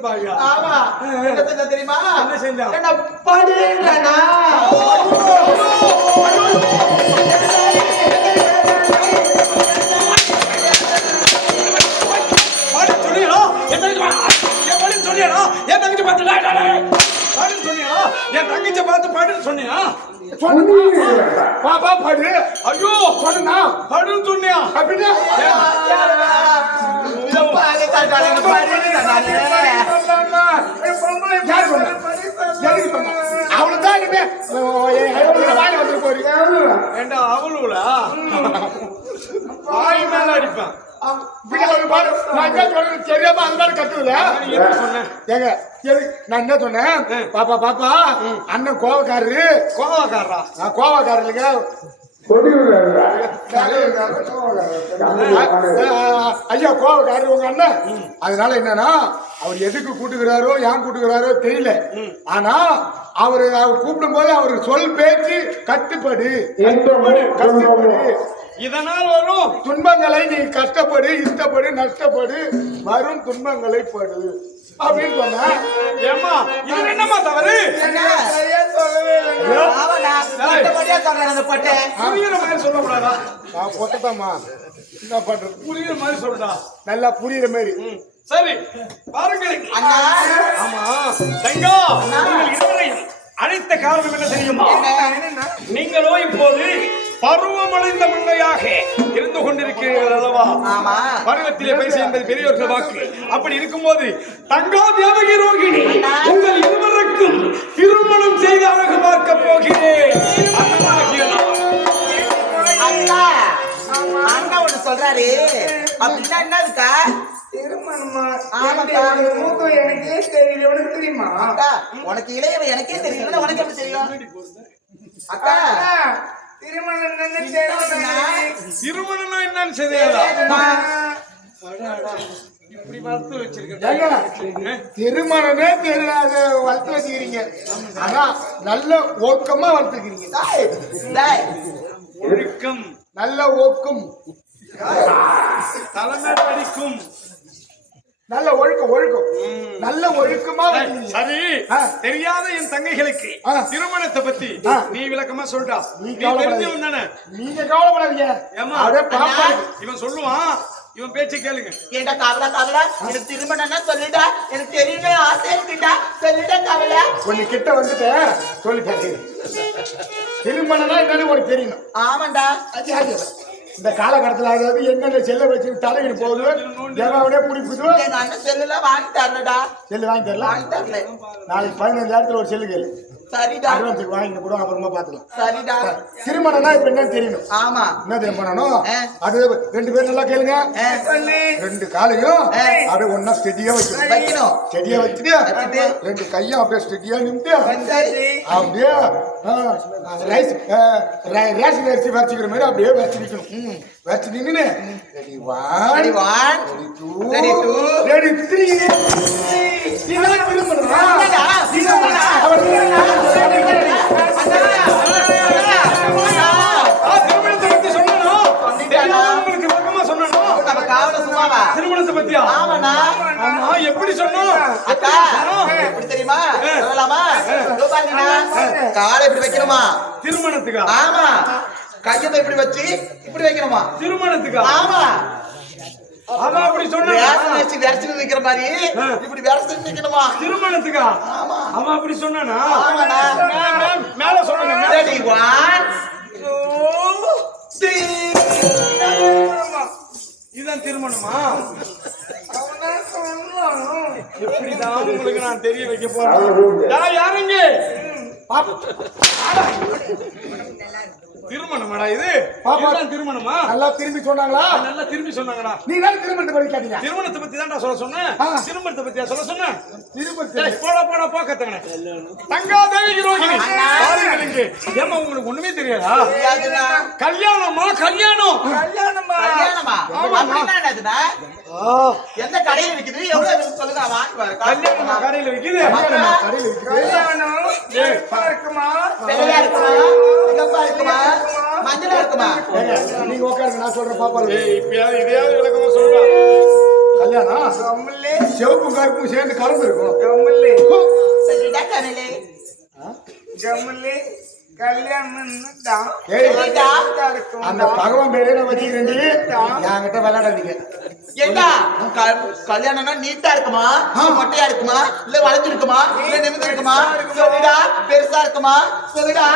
செஞ்சிருப்பாங்க. ஆமா என்ன செஞ்ச தெரியுமா? என்ன செஞ்சா? என்ன படிங்கடா. பாடு சொல்லியோ என் தங்கச்சி சொல்லியோ என் தங்கச்சி பார்த்து பாடுன்னு சொன்னியா? என் தங்கச்சி பார்த்து பாடுன்னு சொன்னியா? பாப்பா பாடு. ஐயோ சொன்னா பாடுன்னு சொன்னியா? அப்படின்னா அவளுதான் அவளுல வாய் மேல அடிப்பேன். தெரியாம அந்த கட்டுல ஏங்க நான் என்ன சொன்னேன்? பாப்பா பாப்பா அண்ணன் கோவக்காரரு. கோவக்காரரா? கோவக்காரர் இல்லைங்க, ஐயா கோவக்காரர் உங்க அண்ணன். அதனால என்னன்னா அவர் எதுக்கு கூட்டுக்கிறாரோ ஏன் கூட்டுக்கிறாரோ தெரியல. ஆனா அவர் கூப்பிடும் போது அவரு சொல் பேச்சு கட்டுப்படு. இதனால் வரும் துன்பங்களை நீ கஷ்டப்படு, இஷ்டப்படு, நஷ்டப்படு, வரும் துன்பங்களை படு அப்படின்னு சொன்னா ஏமா இது என்னமா தவறு? புரியுற மாதிரி சொல்லக்கூடாதா? நான் பொட்டதாமா என்ன பண்றது? புரியுற மாதிரி சொல்றா. நல்லா புரியுற மாதிரி. சரி பாருங்கள். ஆமா தங்கா, நீங்கள் இருவரையும் அழைத்த காரணம் என்ன தெரியுமா? நீங்களோ இப்போது பருவமடைந்த பிள்ளையாக இருந்து கொண்டிருக்கிறீர்கள் அல்லவா? பருவத்திலே பேச என்பது பெரியவர்கள் வாக்கு. அப்படி இருக்கும்போது தங்கா தேவகி ரோகிணி உங்கள் இருவருக்கும் திருமணம் செய்து அழகு பார்க்க போகிறேன். அண்ணா ஒண்ணு சொல்றாரு அப்படின்னா என்ன இருக்கா? எனக்கே தெரியல, உனக்கு தெரியுமா? உனக்கு இளையவ எனக்கே தெரியல, உனக்கு எப்படி தெரியும்? அக்கா திருமணம் என்னன்னு தெரியாதா? இப்படி வளர்த்து வச்சிருக்க. திருமணமே தெரியாத வளர்த்து வச்சுக்கிறீங்க. ஆனா நல்ல ஒழுக்கமா வளர்த்துக்கிறீங்க. ஒழுக்கம் நல்ல ஒழுக்கம், தலைமை படிக்கும் நல்ல ஒழுக்கம், ஒழுக்கம் நல்ல ஒழுக்கமா. சரி, தெரியாத என் தங்கைகளுக்கு திருமணத்தை பத்தி நீ விளக்கமா சொல்றா. நீ தெரிஞ்சவன் தானே, நீங்க கவலைப்படாதீங்க. இவன் சொல்லுவான், இவன் பேச்சு கேளுங்க. ஏண்டா கவலை கவலை, எனக்கு திருமணம்னா சொல்லிட்டா, எனக்கு தெரியுமே ஆசை இருக்குடா சொல்லிட்டா கவலை. கொஞ்ச கிட்ட வந்துட்டு சொல்லிட்டேன். திருமணம்னா என்னன்னு உனக்கு தெரியணும். ஆமாண்டா. இந்த காலகட்டத்தில் அதாவது என்னென்ன செல்ல வச்சு தலைவிடு போகுது, எவனே பிடிப்புது. எங்க அண்ணன் செல்லுலாம் வாங்கி தரலடா. செல்லு வாங்கி தரல, வாங்கி தரல. நாளைக்கு 15,000 ஒரு செல்லு கேளு. சரிடா, அட்வான்ஸுக்கு வாங்கிட்டு கூட அப்புறமா பாத்துக்கலாம். சரிடா. திருமணம்னா இப்ப என்னன்னு தெரியணும். ஆமா, என்ன தெரியும் பண்ணணும்? அது 2 பேரும் நல்லா கேளுங்க. 2 காலையும் அது ஒன்னா ஸ்டெடியா வைக்கணும். ஸ்டெடியா வச்சுட்டு 2 கையும் அப்படியே ஸ்டெடியா நிமிட்டு அப்படியே ரேஷன் அரிசி வச்சுக்கிற மாதிரி அப்படியே வச்சு நிக்கணும். வச்சு நின்று ரெடி 1 ரெடி 2 ரெடி 3 திருமணத்தை பத்தியா? ஆமாண்ணா. ஆமா, எப்படி சொன்னோம்? அக்கா எப்படி தெரியுமா சொல்லலாமா? காலை இப்படி வைக்கணுமா திருமணத்துக்கா? ஆமா. கையை இப்படி வச்சு இப்படி வைக்கணுமா திருமணத்துக்கா? ஆமா. ஆமா, அப்படி சொன்னா விரச்சு நிக்கிற மாதிரி இப்படி விரச்சு நிக்கணுமா திருமணத்துக்கா? ஆமா. அவன் அப்படி சொன்னானா? ஆமாண்ணா. மேல சொல்லுங்க. ரெடி 1 2 3. இதுதான் திருமணமா? எப்படிதான் உங்களுக்கு நான் தெரிய வைக்க போறேன்? யாருங்க திருமணமாடா இது? திருமணமா? நல்லா திரும்பி சொன்னாங்களா? நல்லா திரும்பி சொன்னாங்கடா. நீ தான் திருமணத்தை பத்தி கேட்டீங்க. திருமணத்தை பத்தி தான் சொல்ல சொன்னேன். திருமணத்தை பத்தியா சொல்ல சொன்னேன்? திருமணத்தை போட போக்கத்தங்க. தங்கா தேவி ரோகிணி பாருங்க. ஏமா உங்களுக்கு ஒண்ணுமே தெரியாதா? கல்யாணமா? கல்யாணம் கல்யாணமா? என்னதுடா? எந்த கடையில விக்குது? எவ்வளவு சொல்லுங்க, வாங்கி வர. கல்யாணமா கடையில விக்குது? கடையில விக்குது. இருக்குமா? பெரியா இருக்குமா? சிகப்பா இருக்குமா? மஞ்சளா இருக்குமா? நீங்க உட்காருங்க, நான் சொல்றேன். பாப்பா இப்பயாவது இதையாவது விளக்கமா சொல்றேன். கல்யாணம் கமலே சிவப்பும் கருப்பும் சேர்ந்து கலந்து இருக்கும். கமலே சொல்லிடா கமலே. கமலே கல்யாணம் தான் ஏய், சொல்லிடா. அந்த பகவான் பேரே நான் வச்சுக்கிறேன். என்கிட்ட விளையாடாதீங்க. ஏண்டா கல்யாணம்னா நீட்டா இருக்குமா, மொட்டையா இருக்குமா, இல்ல வளைஞ்சு இருக்குமா, இல்ல நிமிர்ந்து இருக்குமா? சொல்லிடா. பெருசா இருக்குமா? சொல்லிடா.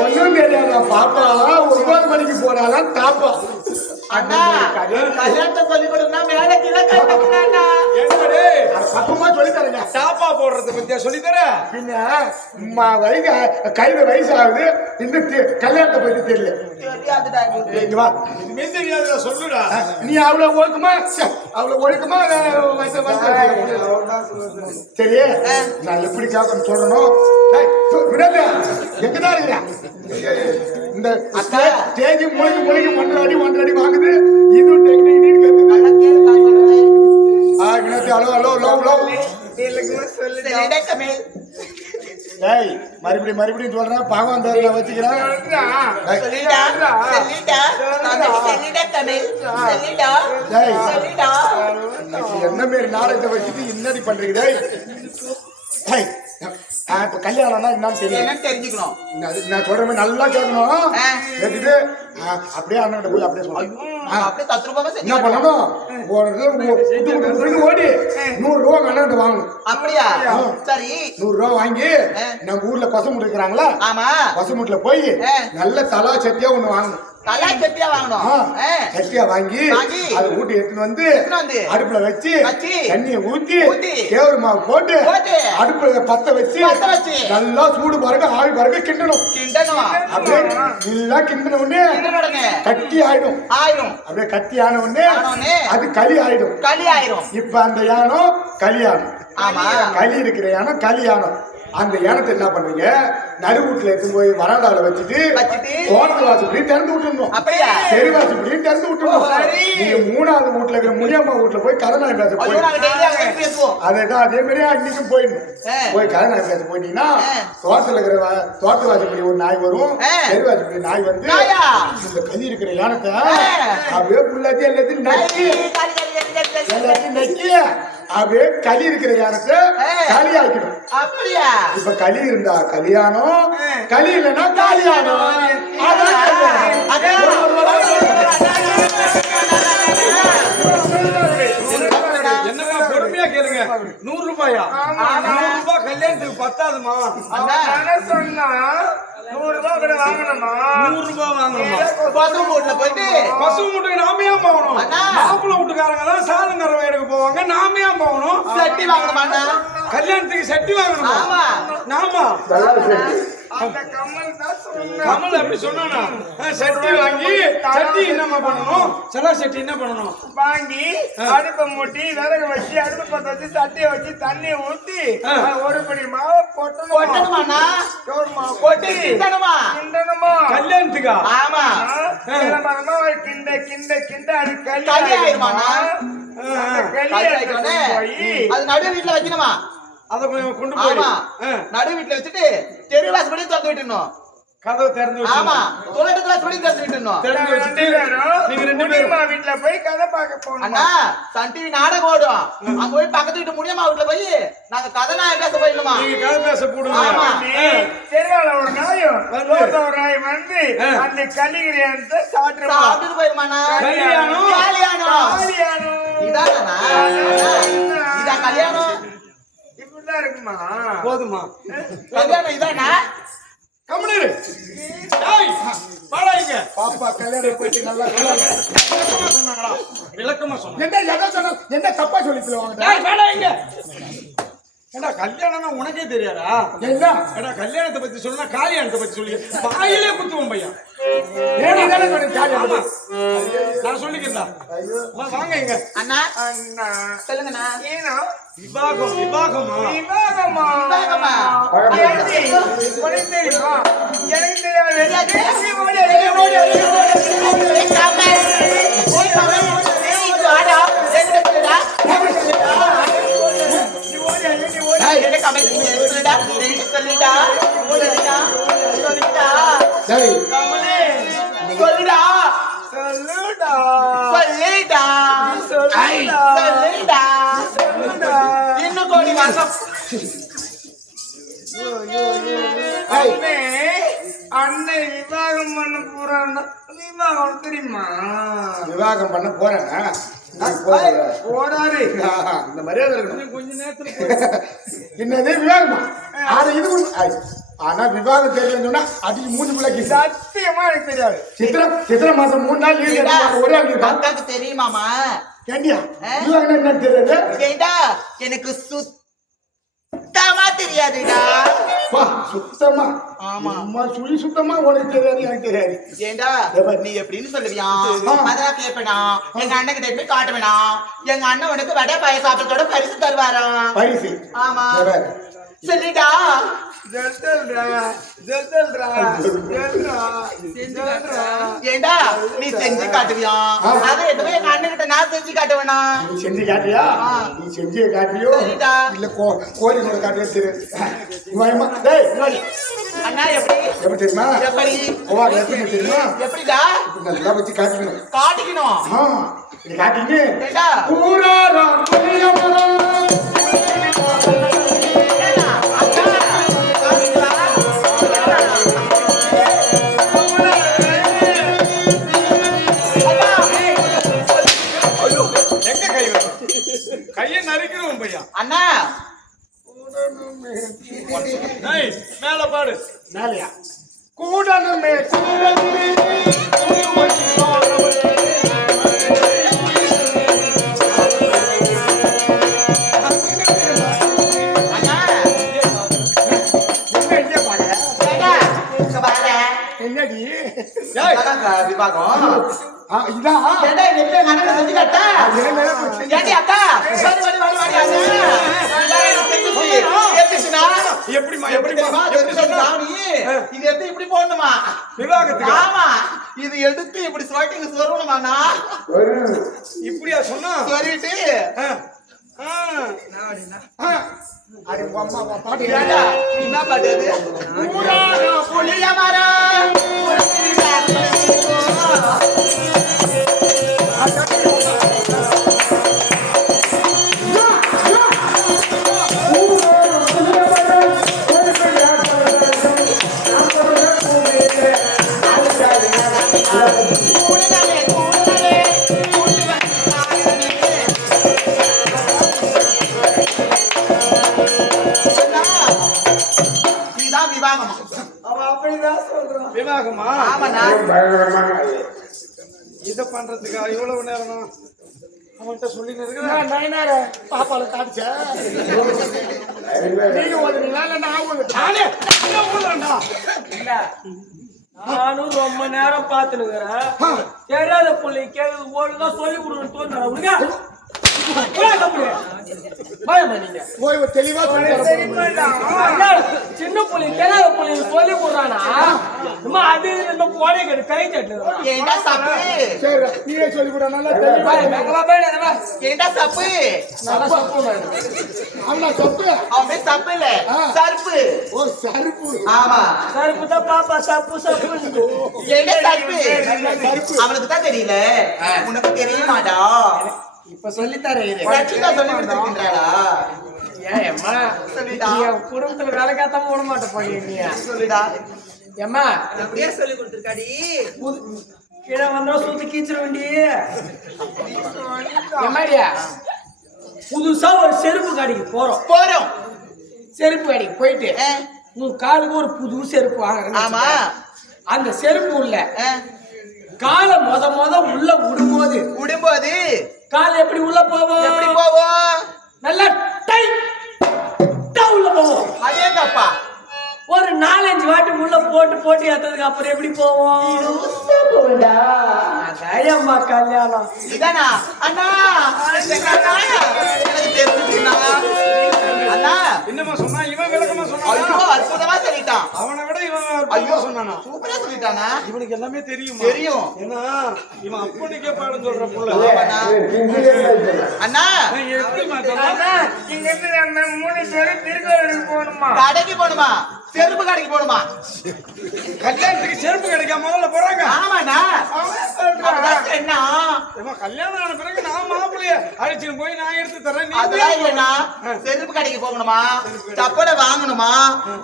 ஒண்ணும் தெரியாத பாப்பா 9 மணிக்கு போனாதான் தாப்பா. அண்ணா கல்யாணத்தை சொல்லி கொடுனா மேல கீழே கை வைக்கிறாண்டா. பக்கமா சொல்லி தரேங்க. டாப்பா போடுறத பத்தியா சொல்லி தர பின்ன வயசு கையில வயசு ஆகுது, இன்னும் கல்யாணத்தை பத்தி தெரியல. தெரியாதுடா எனக்கு. இங்க வா. இதுமே தெரியாத சொல்லுடா நீ அவ்வளவு ஒழுக்கமா சரி, நான் எப்படி கேட்கணும் சொல்லணும். எங்கதான் இருக்கிறேன் இந்த ஸ்டேஜ் முழுகி 1.5 அடி 1.5 அடி வாங்குது. இது டெக்னிக் கத்துது. நல்லா கேளுடா சொல்றேன். வினோத்தி ஹலோ ஹலோ லவ் லவ். சொல்லிடா கமல். ஏய் மறுபடியும் சொல்றேன். பகவான் பேரை நான் வச்சுக்கிறேன். சொல்லிடா. சொல்லிடா. சொல்லிடா கமல். சொல்லிடா. ஏய், சொல்லிடா. என்ன மாரி நாடகத்தை வச்சுட்டு என்னடி பண்றீங்க? ஏய், இப்ப கல்யாணம்னா என்னன்னு தெரியும். என்னன்னு தெரிஞ்சுக்கணும். நான் சொல்ற மாதிரி நல்லா கேட்கணும். கேட்டுட்டு அப்படியே அண்ணன் போய் அப்படியே சொல்லணும். அப்படியே தத்ரூபமா என்ன செஞ்சு பண்ணணும்? ஓடி 100 ரூபா அண்ணன் வாங்கணும். அப்படியா? சரி 100 ரூபா வாங்கி நம்ம ஊர்ல கொசமுட்டு இருக்கிறாங்களா, ஆமா கொசமுட்டுல போய் நல்ல தலா சட்டியா ஒண்ணு வாங்கணும். தலா சட்டியா வாங்கணும். சட்டியா வாங்கி அதை ஊட்டி எடுத்துன்னு வந்து அடுப்புல வச்சு தண்ணியை ஊத்தி கேவரு மாவு போட்டு அடுப்புல பத்த வச்சு நல்லா சூடு பாருங்க, ஆவி பாருங்க, கிண்டணும். அப்படியே நல்லா கிண்டின உடனே கட்டி ஆயிடும். அப்படியே கட்டி ஆன உடனே அது களி ஆயிடும். இப்ப அந்த யானம் கலியானம். களி இருக்கிற யானம் கலியானம். அந்த யானத்தை என்ன பண்றீங்க? நடுவூட்டுல எடுத்து போய் வராண்டால வச்சுட்டு தோட்டத்து வாசப்படி திறந்து விட்டுருந்தோம். தெரு வாசப்படி திறந்து விட்டுருந்தோம். நீங்க 3வது வீட்டுல இருக்கிற முனியம்மா வீட்டுல போய் கதநாய் பேச போய் அதேதான் அதே மாதிரி அன்னைக்கும் போயிடணும். போய் கதநாய் பேச போயிட்டீங்கன்னா தோட்டத்துல இருக்கிற தோட்ட வாசப்படி ஒரு நாய் வரும், தெரு வாசப்படி நாய் வந்து இந்த களி இருக்கிற யானத்தை அப்படியே புள்ளாத்தி எல்லாத்தையும் நக்கி அப்படியே களி இருக்கிற யானத்தை களி ஆக்கிடும். இப்ப களி இருந்தா கல்யாணம், களி இல்லைன்னா கல்யாணம். என்னமா பொறுமையா கேளுங்க. 100 ரூபாயா? 100 ரூபாய் கல்யாணத்துக்கு பத்தாதுமா. சொன்னா 100 ரூபாய் கூட வாங்கணுமா? 100 ரூபாய் வாங்கணுமா? பசு மூட்ல போயிட்டு பசு மூட்டைக்கு நாம ஏன் போகணும்? மாப்பிள்ளை வீட்டுக்காரங்க தான் சாதங்கரை எடுக்க போவாங்க, நாம ஏன் போகணும்? சட்டி வாங்கணுமா? கல்யாணத்துக்கு சட்டி வாங்கணுமா? நாமா கமல் அப்படி சொன்னா சட்டி வாங்கி சட்டி என்ன பண்ணணும்? செலா சட்டி என்ன பண்ணணும்? வாங்கி அடுப்பை மூட்டி விறகு வச்சு அடுப்பு பத்த வச்சு சட்டியை வச்சு தண்ணியை ஊத்தி ஒரு படி மாவை கொட்டணுமாண்ணா? கொட்டி கிண்டணுமா? கல்யாணத்துக்கா? ஆமா. கிண்ட கிண்ட கிண்ட அது களி ஆயிடுமாண்ணா? அது நடு வீட்டுல வைக்கணுமா? அத கொண்டு போய் நடு வீட்டுல வச்சுட்டு தெரு வாசப்படி திறந்து விட்டுணும். கதவை திறந்து ஆமா, தொலைட்டு வாசப்படி திறந்து விட்டுணும். திறந்து வச்சுட்டு நீங்க 2 பேரும் வீட்டுல போய் கதை பார்க்க போகணும். அண்ணா சன் டிவி நாடகம் ஓடும், அங்க போய் பக்கத்து வீட்டு முடியமா வீட்டுல போய் நாங்க கதை நாய் பேச போயிடணுமா? நீங்க கதை பேச போடுங்க. ஆமா. தெருவால ஒரு நாயும் ஒரு நாய் வந்து அந்த கலிகிரியானத்தை சாப்பிட்டு போயிருமாண்ணா? கல்யாணம் இதானா? இதான் கல்யாணம் இப்படிதான் இருக்குமா? போதுமா? கல்யாணம் இதானா? கம்முனு பாடாங்க. பாப்பா கல்யாணம் போயிட்டு நல்லா சொன்னாங்களா? விளக்கமா சொன்னாங்க. என்ன தப்பா சொல்லி சொல்லுவாங்க? பாடாங்க. ஏண்டா கல்யாணம்னா உனக்கே தெரியாதா? என்ன ஏண்டா கல்யாணத்தை பத்தி சொன்னா காலியாணத்தை பத்தி சொல்லி வாயிலே குத்துவோம் பையன். நான் சொல்லிக்கிறதா? வாங்க இங்க. அண்ணா சொல்லுங்கண்ணா. விவாகம் விவாகமா? உனக்கு தெரியுமா? எனக்கு தெரியாது. சொல்லுடா. அண்ணன் விவாகம் பண்ண போறான்னா விவாகம் தெரியுமா? விவாகம் பண்ண போறேன் போறாரு. இந்த மரியாதை இருக்கணும். கொஞ்ச நேரத்துல என்னது விவாகமா? ஆனா இது ஆனா விவாகம் தெரியலன்னு சொன்னா அதுக்கு மூணு பிள்ளைக்கு சத்தியமா எனக்கு தெரியாது. சித்திரை மாசம் 3 நாள் லீவ் ஒரே ஆள் அக்காக்கு தெரியுமாமா? கேண்டியா விவாகம் என்னன்னு தெரியாது? ஏண்டா எனக்கு சுத்தமா தெரியாதுடா. சுத்தமா? ஆமா. அம்மா சுழி சுத்தமா உனக்கு தெரியாது எனக்கு தெரியாது. ஏண்டா நீ எப்படின்னு சொல்லுவியா? அதெல்லாம் கேட்பேனா? எங்க அண்ணன் கிட்ட போய் காட்டுவேனா? எங்க அண்ணன் உனக்கு வடை பாய சாப்பிட்டோட பரிசு தருவாரா? பரிசு? ஆமா. சொல்லிட்டா ஏண்டா நீ செஞ்சு காட்டுவியா? அதை எதுவும் எங்க அண்ணன் கிட்ட நான் செஞ்சு காட்டுவேனா? நீ செஞ்சு காட்டியா? நீ செஞ்சு காட்டியோ இல்ல கோழி கூட காட்டியோ தெரியாது. அண்ணா எப்படி தெரியுமா? எப்படி எப்படி தெரியுமா? எப்படிடா நல்லா வச்சு காட்டிக்கணும். காட்டிக்கணும். இது காட்டிங்க ஏண்டா கையை நறுக்கிறோம் பையா. அண்ணா மேல பாடு. மேலையா கூடனுமே என்னடி விவாகம் இதான் செஞ்சு காட்டா அக்கா எப்படிமா எப்படிமா இது எடுத்து இப்படி போடணுமா? விவாகத்துக்கு? ஆமா. இது எடுத்து இப்படி ஸ்வட்டிங் சொருவணுமாண்ணா? இப்படியா சொன்னா? சொல்லிட்டு பாட்டு என்ன பாட்டு அது? புளிய மரம் விவாகமா? ஆமாண்ணா. இத பண்றதுக்கா இவ்வளவு நேரம் அவன்கிட்ட சொல்லி நயனார பாப்பால காடிச்ச நீங்க ஓடுறீங்களா இல்ல நான் ஓடுறேன்டா? இல்ல நானும் ரொம்ப நேரம் பாத்துனுக்குறேன். தெரியாத பிள்ளைக்கு ஒழுங்கா சொல்லி கொடுக்கணும்னு தோணுறா? தெளிவா சின்ன பிள்ளை தெரியாத பிள்ளை சொல்லி கொடுறானா? அது கோடை கை தட்டு ஏண்டா சப்பு? சரி நீயே சொல்லி கூட நல்லா தெளிவா ஏண்டா சப்பு? அவனா சப்பு? அவன் சப்பு இல்ல சர்ப்பு. ஓ சர்ப்பு. ஆமா சர்ப்பு தான் பாப்பா சப்பு சப்பு. ஏண்டா சர்ப்பு? அவனுக்கு தான் தெரியல, உனக்கு தெரியுமாடா? இப்ப சொல்லித்தரேன். சொல்லி கொடுத்துருக்கின்றாடா? ஏன் அம்மா சொல்லிடா. குடும்பத்துல வேலை காத்தாம விட மாட்டேன் போய் சொல்லிடா. ஏம்மா அப்படியே சொல்லி கொடுத்துருக்காடி. கீழே வந்தா சுத்தி கீச்சிட வேண்டி எம்மாடியா புதுசா ஒரு செருப்பு கடைக்கு போறோம். செருப்பு கடைக்கு போயிட்டு உன் காலுக்கு ஒரு புது செருப்பு வாங்குறேன். ஆமா. அந்த செருப்பு உள்ள காலை முத உள்ள விடும்போது கால் எப்படி உள்ள போவோம்? நல்லா டைட்டா உள்ள போவோம். அதே தப்பா ஒரு 4-5 வாட்டி உள்ள போட்டு ஏத்ததுக்கு அப்புறம் எப்படி போவோம்? அம்மா கல்யாணம் இதானா அண்ணா? எனக்கு தெரிஞ்சுச்சுண்ணா. அண்ணா என்னமா சொன்னா? இவன் விளக்கமா சொன்னா? ஐயோ அற்புதமா சொல்லிட்டான். அவனை விட இவன் ஐயோ சொன்னானா? சூப்பரா சொல்லிட்டானா? இவனுக்கு எல்லாமே தெரியும். ஏன்னா இவன் அப்பனுக்கே பாடம் சொல்ற புள்ள. அண்ணா எப்படிமா கடைக்கு போகணுமா? செருப்பு கடைக்கு போகணுமா? கல்யாணத்துக்கு செருப்பு கிடைக்காம முதல்ல போறாங்க. ஆமாண்ணா. என்ன கல்யாணம் ஆன பிறகு நான் மாப்பிள்ளைய அழைச்சிட்டு போய் நான் எடுத்து தரேன். அதெல்லாம் இல்லைண்ணா, செருப்பு கடைக்கு போகணுமா, சப்பலை வாங்கணுமா,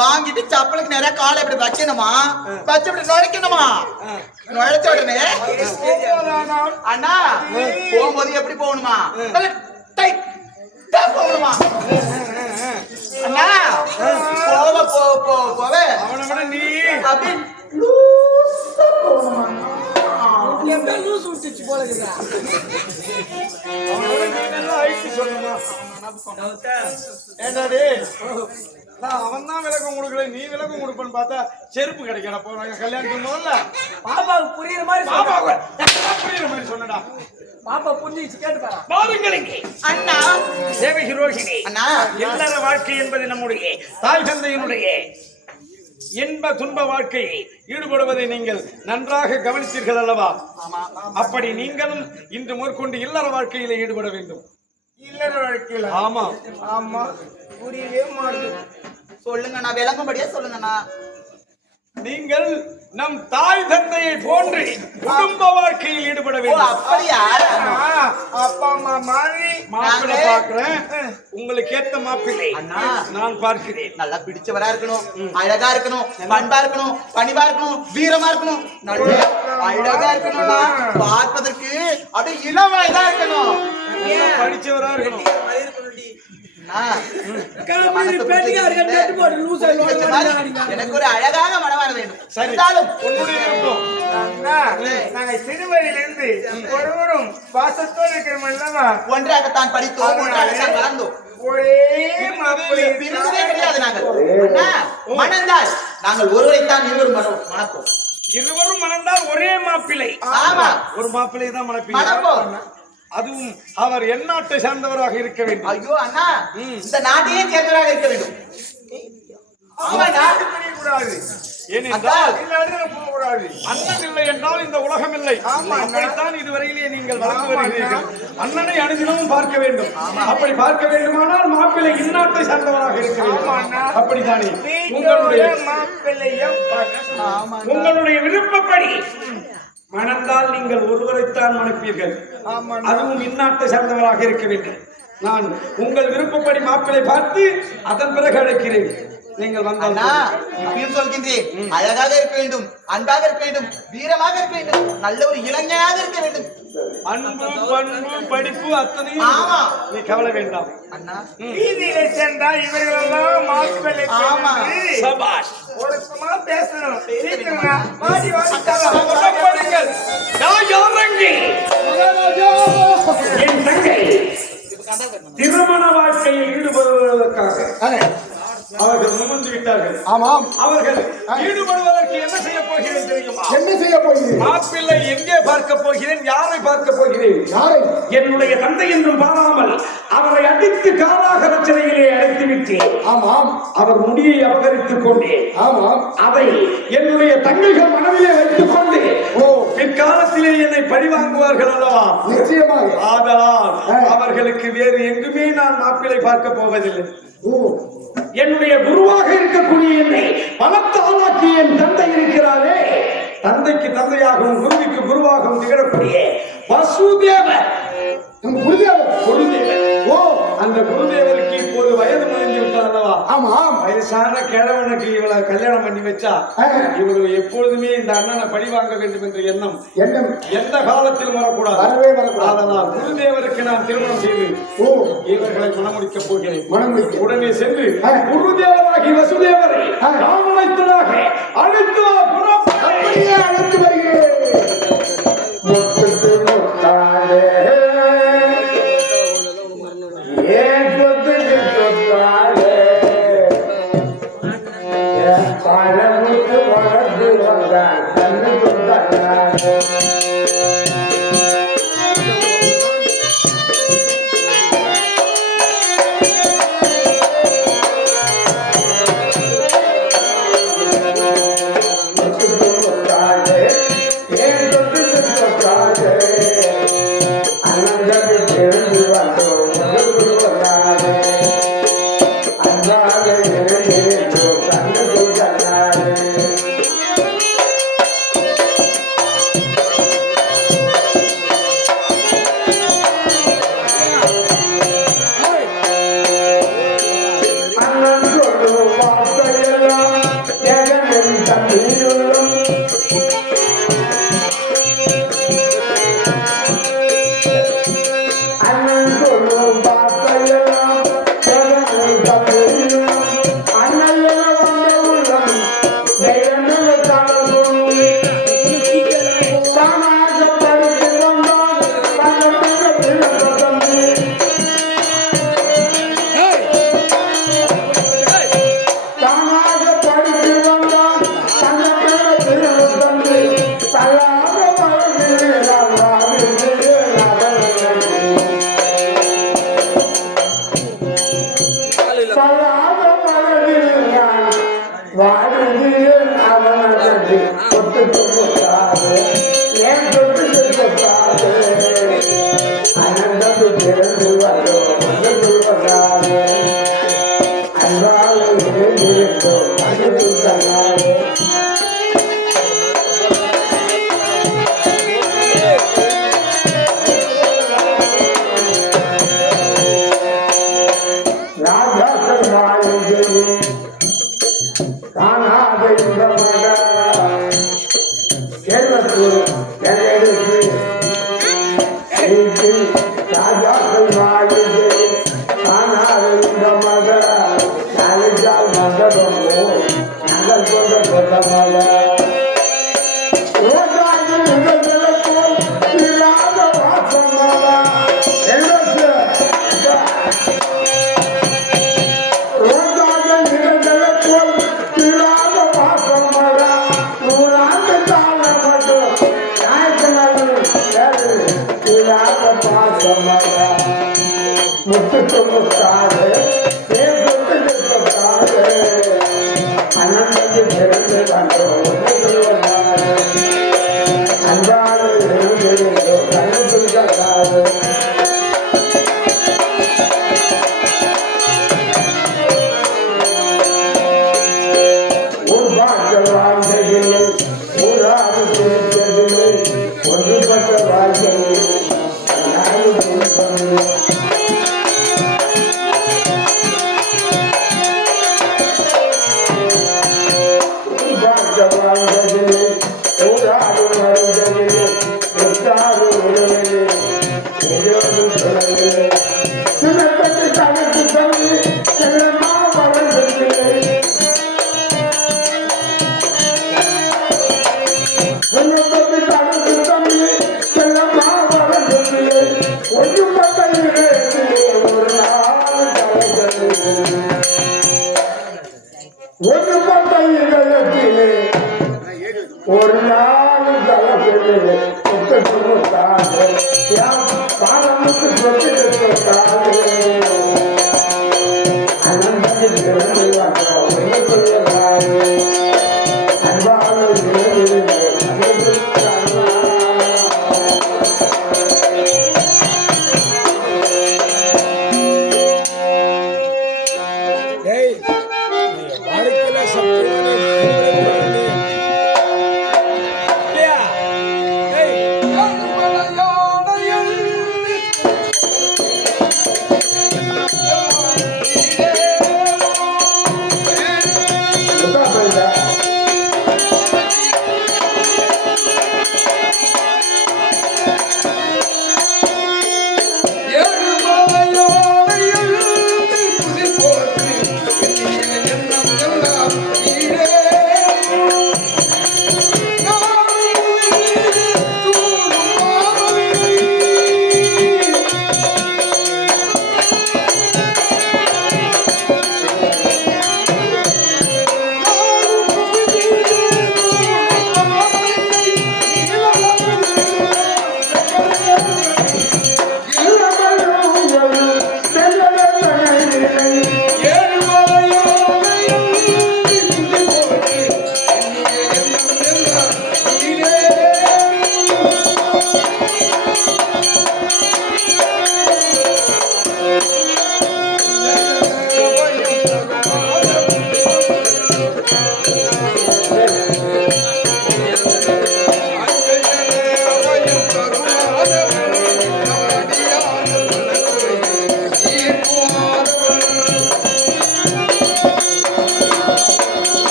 வாங்கிட்டு சப்பலுக்கு நேரா காலை இப்படி வைக்கணுமா, வச்சு இப்படி நுழைக்கணுமா, நுழைச்ச உடனே அண்ணா போகும்போது எப்படி போகணுமா, போகணுமா அண்ணா, போவ போவ அவனை விட நீ அப்படி லூசா போகணுமா, எங்க லூஸ் விட்டுச்சு போல இருக்குதா? அவனை விட நீ நல்லா ஐட்டு சொல்லணுமா? ஏண்டாடி அவன் தான் விளக்கம் கொடுக்கல, நீ விளக்கம் கொடுப்பன்னு பார்த்தா செருப்பு கிடைக்கல போறாங்க கல்யாணத்துக்கு முதல்ல. பாப்பாவுக்கு புரியுற மாதிரி புரியுற மாதிரி சொன்னடா. பாப்பா புரிஞ்சிச்சு கேட்டு பாரு. பாருங்களுக்கு அண்ணா தேவகி ரோஹிணி அண்ணா, இல்லற வாழ்க்கை என்பது நம்முடைய தாய் தந்தையினுடைய இன்ப துன்ப வாழ்க்கையை ஈடுபடுவதை நீங்கள் நன்றாக கவனித்தீர்கள் அல்லவா? அப்படி நீங்களும் இன்று மேற்கொண்டு இல்லற வாழ்க்கையில ஈடுபட வேண்டும். இல்லற வாழ்க்கையில? ஆமா ஆமா, புரியவே மாறுது. சொல்லுங்கண்ணா, விளங்கும்படியா சொல்லுங்கண்ணா. நீங்கள் நம் தாய் தந்தையை போன்று குடும்ப வாழ்க்கையில் ஈடுபட வேண்டும். அப்படியா? அப்பா அம்மா மாதிரி மாப்பிள்ளை பார்க்கிறேன், உங்களுக்கு ஏத்த மாப்பிள்ளை அண்ணா நான் பார்க்கிறேன். நல்லா பிடிச்சவரா இருக்கணும், அழகா இருக்கணும், பண்பா இருக்கணும், பணிவா இருக்கணும், வீரமா இருக்கணும், நல்ல அழகா இருக்கணும்னா பார்ப்பதற்கு அப்படியே இளவயதா இருக்கணும், படிச்சவரா இருக்கணும். எனக்கு ஒரு அழகான மனவான வேண்டும். சரிதாலும் உன்னுடைய விருப்பம். நாங்க சிறுவரிலிருந்து ஒருவரும் பாசத்தோடு இருக்கிறோம் அல்லவா? ஒன்றாகத்தான் படித்தோம், ஒன்றாகத்தான் வளர்ந்தோம், ஒரே மாப்பிள்ளை பிரிந்ததே கிடையாது. நாங்கள் அண்ணா மணந்தால் நாங்கள் ஒருவரைத்தான் இருவரும் மணப்போம். இருவரும் மணந்தால் ஒரே மாப்பிள்ளை. ஆமா, ஒரு மாப்பிள்ளை தான் மணப்பீங்க. மணப்போம். அதுவும் அவர் எந்நாட்டை சார்ந்தவராக இருக்க வேண்டும். ஐயோ அண்ணா, இந்த நாட்டையே சேர்ந்தவராக இருக்க வேண்டும். நாடு பிரியக்கூடாது, ஏனென்றால் போகக்கூடாது. அண்ணன் இல்லை என்றால் இந்த உலகம் இல்லை. அப்படித்தான் இதுவரையிலே நீங்கள் வளர்ந்து வருகிறீர்கள். அண்ணனை அனுதினமும் பார்க்க வேண்டும். அப்படி பார்க்க வேண்டுமானால் மாப்பிள்ளை இந்நாட்டை சார்ந்தவராக இருக்க வேண்டும். அப்படித்தானே உங்களுடைய விருப்பப்படி மணந்தால் நீங்கள் ஒருவரைத்தான் மணப்பீர்கள். அதுவும் இந்நாட்டை சார்ந்தவராக இருக்க வேண்டும். நான் உங்கள் விருப்பப்படி மாப்பிளை பார்த்து அதன் பிறகு அழைக்கிறேன். நீங்கள் வந்தால் இப்பயும் சொல்கின்றேன், அழகாக இருக்க வேண்டும், அன்பாக இருக்க வேண்டும், வீரமாக இருக்க வேண்டும், நல்ல ஒரு இளைஞனாக இருக்க வேண்டும். அன்பு பண்பு படிப்பு அத்தனையும் ஆமா, நீ கவலை வேண்டாம். அண்ணா வீதியில சென்றால் இவர்களெல்லாம் மாப்பிள்ளை ஆமா சபாஷ் ஒழுக்கமா பேசணும். சீக்கிரமா வாடி வாடி புறப்படுங்கள். என் தங்கை திருமண வாழ்க்கையில் ஈடுபடுவதற்காக அவர்கள் முன்வந்து விட்டார்கள். ஆமாம், அவர்கள் ஈடுபடுவதற்கு என்ன செய்ய போகிறேன் தெரியுமா? என்ன செய்ய போகிறேன்? மாப்பிள்ளை எங்கே பார்க்க போகிறேன், யாரை பார்க்க போகிறேன்? யாரை? என்னுடைய தந்தை என்றும் பாராமல் அவரை அடித்து காலாக ரச்சனையிலே அழைத்து விட்டேன். ஆமாம், அவர் முடியை அபகரித்துக் கொண்டேன். ஆமாம், அதை என்னுடைய தங்கைகள் மனதிலே வைத்துக் கொண்டு பிற்காலத்திலே என்னை பழிவாங்குவார்கள் அல்லவா? நிச்சயமாக. ஆதலால் அவர்களுக்கு வேறு எங்குமே நான் மாப்பிள்ளை பார்க்க போவதில்லை. என்னுடைய குருவாக இருக்கக்கூடிய என்னை பலத்த ஆளாக்கிய என் தந்தை இருக்கிறாரே, தந்தைக்கு தந்தையாகவும் குருவிக்கு குருவாகவும் திகழக்கூடிய வசுதேவர், குருதேவர். ஓ, அந்த குருதேவருக்கு இப்போது வயது முடிந்து விட்டது அல்லவா? ஆமாம், வயசான கிழவனுக்கு இவளை கல்யாணம் பண்ணி வச்சா இவಳು எப்பொழுதுமே இந்த அண்ணனை பழி வாங்க வேண்டும் என்ற எண்ணம் எந்த காலத்திலும் வரக்கூடாது. அதனால் குருதேவருக்கு நான் திருமணம் செய்து இவர்களை மணமுடிக்கப் போகிறேன். உடனே சென்று குருதேவராகி வசுதேவரை ராமனைத்தனாக அழைத்து அழைத்து வருகிறேன். ஒரு நாள் தலைப்பிலே பாரம்பரிய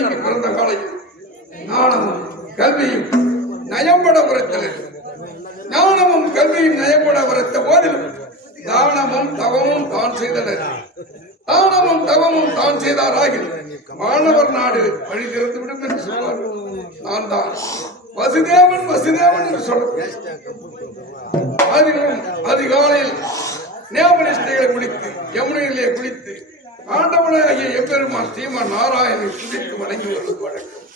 நீங்கி பிறந்த காலையில் ஞானமும் கல்வியும் நயம்பட உரைத்தனர். ஞானமும் கல்வியும் நயம்பட உரைத்த போதிலும் தானமும் தவமும் தான் செய்தனர். தானமும் தவமும் தான் செய்தாராகில் மாணவர் நாடு வழி திறந்துவிடும் என்று சொல்வார். நான் தான் வசுதேவன் வசுதேவன் என்று சொல்றேன். அதிகாலையில் நேமனிஷ்டைகளை குளித்து யமுனையிலே குளித்து ஆண்டவனாகிய எம்பெருமான் ஸ்ரீமான் நாராயணனை துதித்து வணங்கி வருவது வழக்கம்.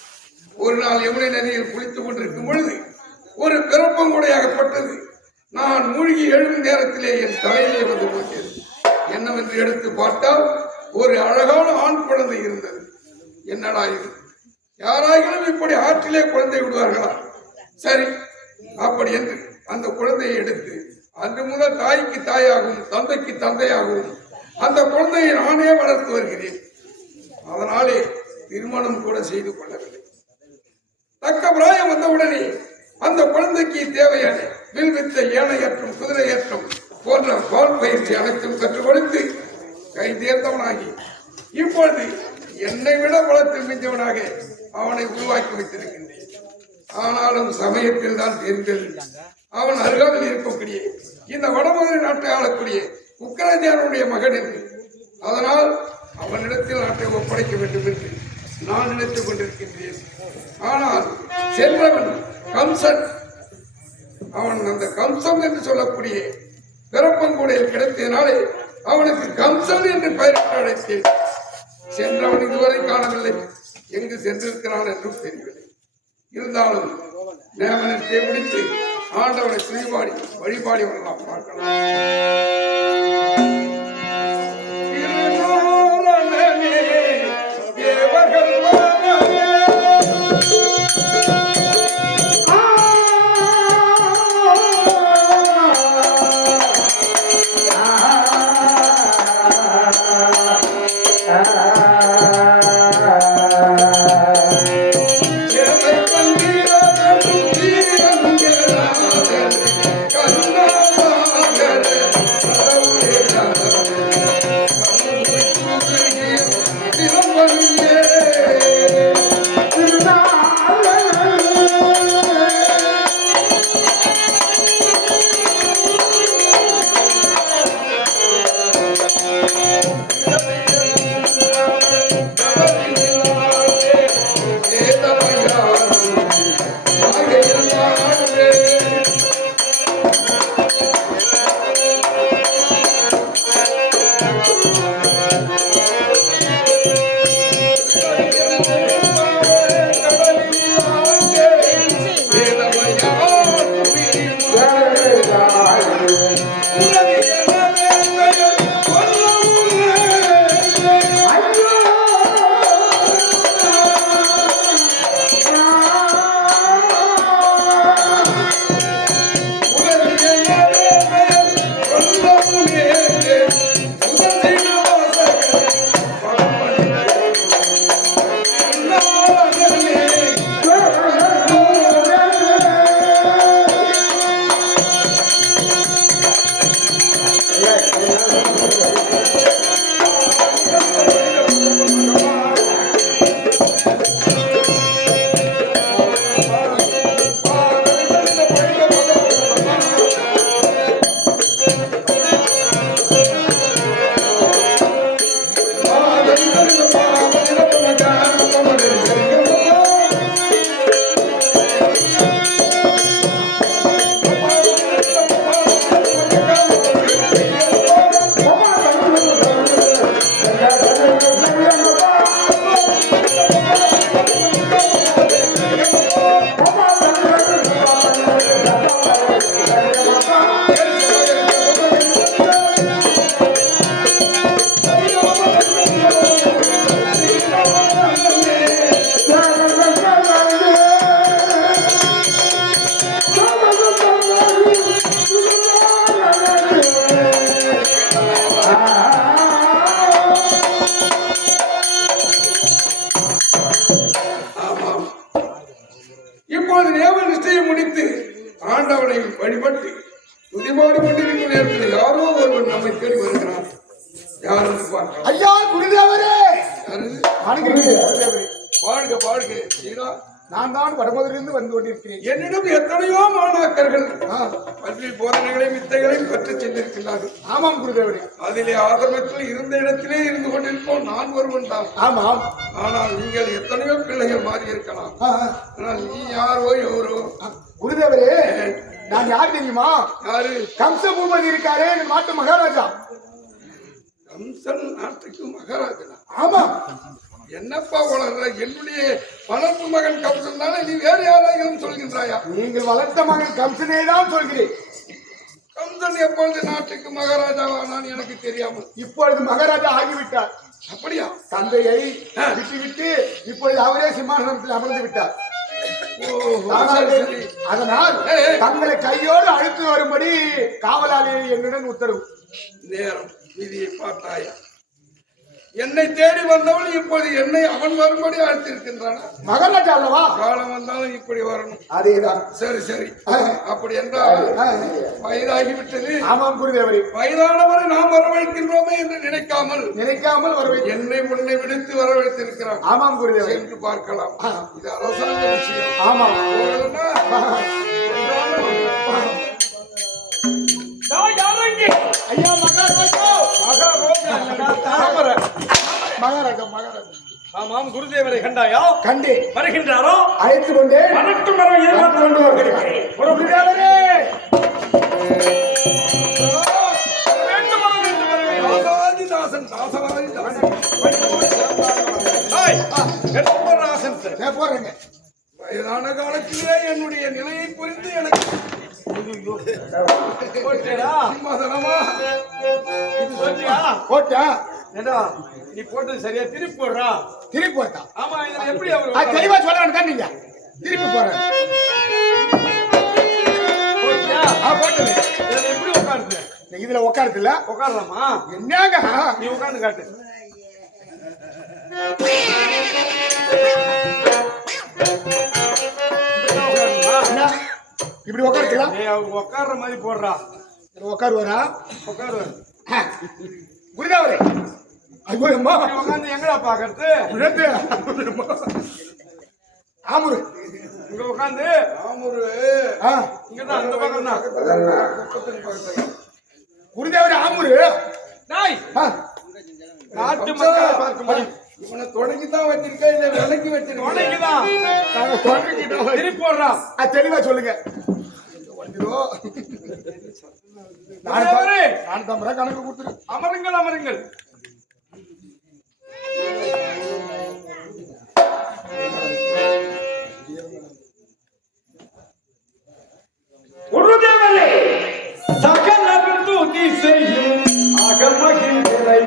ஒரு நாள் யமுனை நதியில் குளித்துக் கொண்டிருக்கும் பொழுது ஒரு பிறப்பங்குடையாகப்பட்டது. நான் மூழ்கி எழும் நேரத்திலே என் தலையிலே வந்து போட்டது. என்னவென்று எடுத்து பார்த்தால் ஒரு அழகான ஆண் குழந்தை இருந்தது. என்னடா இது, யாராயிலும் இப்படி ஆற்றிலே குழந்தை விடுவார்களா? சரி, அப்படி என்று அந்த குழந்தையை எடுத்து அன்று முதல் தாய்க்கு தாயாகவும் தந்தைக்கு தந்தையாகவும் அந்த குழந்தையை நானே வளர்த்து வருகிறேன். அதனாலே திருமணம் கூட செய்து கொள்ளவில்லை. தக்க பிராயம் வந்தவுடனே அந்த குழந்தைக்கு தேவையான வில்வித்த ஏனையற்றும் குதிரையற்றும் போன்ற பால் பயிற்சி அனைத்தும் கற்றுக் கொடுத்து கை தேர்ந்தவனாகி இப்பொழுது என்னை விட பலத்தில் மிஞ்சவனாக அவனை உருவாக்கி வைத்திருக்கின்றேன். ஆனாலும் சமயத்தில் தான் தெரிந்தது அவன் அருகாமையில் இருக்கக்கூடிய இந்த வடமதுரை நாட்டை ஆளக்கூடிய உக்கராஜானுடைய மகன் என்று. அதனால் அவனிடத்தில் நாட்டை ஒப்படைக்க வேண்டும் என்று நான் நினைத்துக் கொண்டிருக்கின்றேன். ஆனால் சென்றவன் கம்சன். அவன் அந்த கம்சன் என்று சொல்லக்கூடிய பிறப்பங்குடையில் கிடைத்ததினாலே அவனுக்கு கம்சன் என்று பெயரிட்டு அழைத்தேன். சென்றவன் இதுவரை காணவில்லை. எங்கு சென்றிருக்கிறான் என்றும் தெரியவில்லை. இருந்தாலும் நேமனத்தை முடித்து ஆண்டவனை துதிபாடி வழிபாடி வரலாம், பார்க்கலாம். ஆண்டவனை வழிபட்டு துதிபாடி கொண்டிருக்கும் நேரத்தில் யாரோ ஒருவன் நம்மை தேடி வருகிறான். யார் என்று பார்க்கலாம். ஐயா குருதேவரே, வாழ்க வாழ்க சீரா. நான் தான் வடமதுரையிலிருந்து வந்து கொண்டிருக்கிறேன். என்னிடம் எத்தனையோ மாணாக்கர்கள் பள்ளி போதனைகளையும் வித்தைகளையும் கற்றுச் சென்றிருக்கிறார்கள். ஆமாம் குருதேவரே. அதிலே ஆசிரமத்தில் இருந்த இடத்திலே இருந்து கொண்டிருப்போம் நான் ஒருவன் தான். ஆமாம். ஆனால் நீங்கள் எத்தனையோ பிள்ளைகள் மாறி இருக்கலாம். ஆனால் நீ யாரோ எவரோ. குருதேவரே, நான் யார் தெரியுமா? யாரு? கம்ச பூபதி இருக்காரே, நாட்டு மகாராஜா. கம்சன் நாட்டுக்கு மகாராஜா? ஆமா. என்னப்பா வளர்ற? என்னுடைய வளர்ப்பு மகன் கம்சன் தானே, நீ வேற யாராவது சொல்கின்றாயா? நீங்கள் வளர்த்த மகன் கம்சனே தான் சொல்கிறேன். கம்சன் எப்பொழுது நாட்டுக்கு மகாராஜாவானான் எனக்கு தெரியாமல்? இப்பொழுது மகாராஜா ஆகிவிட்டார். அப்படியா? தந்தையை விட்டு இப்பொழுது அவரே சிம்மாசனத்தில் அமர்ந்து விட்டார். அதனால் தங்களை கையோடு அழைத்து வரும்படி காவலாளி என்னுடன் உத்தரவு. நேரம் விதியை பார்த்தாயா? என்னை தேடி வந்தவன் இப்போது என்னை அவன் வரும்படி அழைத்திருக்கின்றான். மகாராஜா அல்லவா? காலம் வந்தாலும் இப்படி வரணும். அதேதான். சரி சரி. அப்படி என்றால் வயதாகிவிட்டது. ஆமாம் குருதேவரே. வயதானவரை நாம் வரவழைக்கின்றோமே என்று நினைக்காமல் வரவழைக்க என்னை முன்னை விடுத்து வரவழைத்திருக்கிறான். ஆமாம் குருதேவரே. என்று பார்க்கலாம். இது அரசாங்க விஷயம். ஆமாம். ஐயா மகாராஜா. மகாராஜா மகாராஜா. ஆமாம் குருதேவரை கண்டாயா? கண்டே. வருகின்றாரோ? அழைத்து கொண்டே வரட்டும் வர எதிர்பார்த்து கொண்டு வருகிறேன். குருதேவரே. தாசன் போறேங்க. வயதான காலத்திலே என்னுடைய நிலையை புரிந்து எனக்கு போட்டா நீ போட்டது சரியா திருப்பி போடுறா. திருப்பி போட்டா? ஆமா. இதுல எப்படி அவரு தெளிவா சொல்ல தான் நீங்க திருப்பி போறேன். போட்டது இதுல எப்படி உட்காருது? இதுல உட்காருது இல்ல? உட்காரலாமா? என்னங்க நீ உட்கார்ந்து காட்டு. இப்படி உட்காருங்களா? அவங்க உட்கார்ற மாதிரி போடுறா. உட்காருவாரா? உட்காருவாரு. குருதேவரே. ஐயோ அம்மா. உட்கார்ந்து எங்கடா பாக்குறது? ஆமுரு. இங்க உட்கார்ந்து ஆமுரு. இங்கதான் அந்த பக்கம் தான். குருதேவரே ஆமுரு. டாய். நாட்டு மக்களை பார்க்கும்போது இவனை தொடங்கிதான் வச்சிருக்கா இல்ல விலைக்கு வச்சிருக்கா? தொடங்கிதான். திருப்பி போடுறா. தெளிவா சொல்லுங்க. நான் தம்பரா கணக்கு கொடுத்துரு. அமருங்கள் அமருங்கள். குருதேவரே, சகல துதி செய்யும் அகமகிழை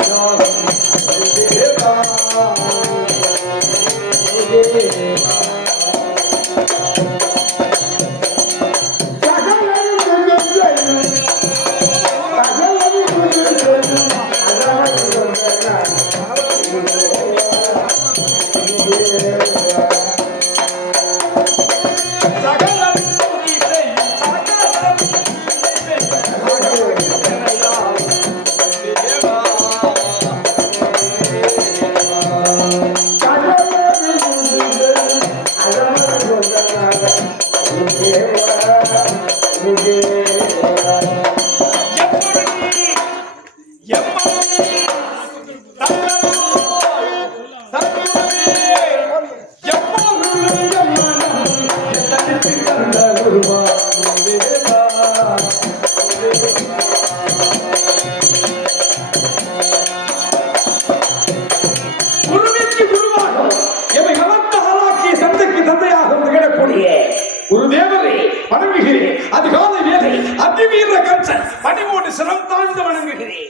குருதேவரே வணங்குகிறேன். அதிகாலை வேலை அதிவீர கம்சன் பணிவோடு சிரம் தாழ்ந்து வணங்குகிறேன்.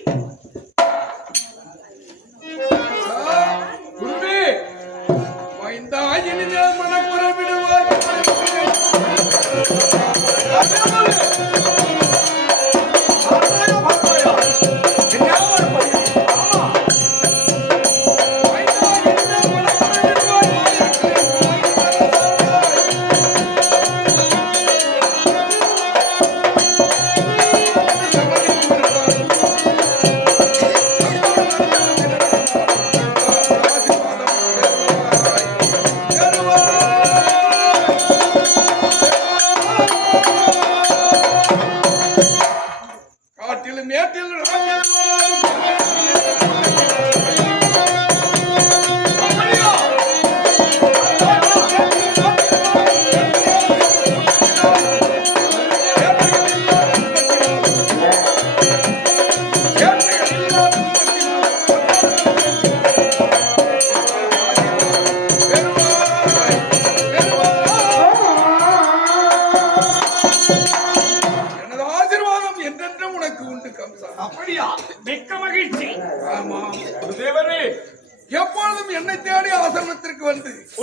குருவே, மைந்தாயினிலே மனப்புற விடுவாய்.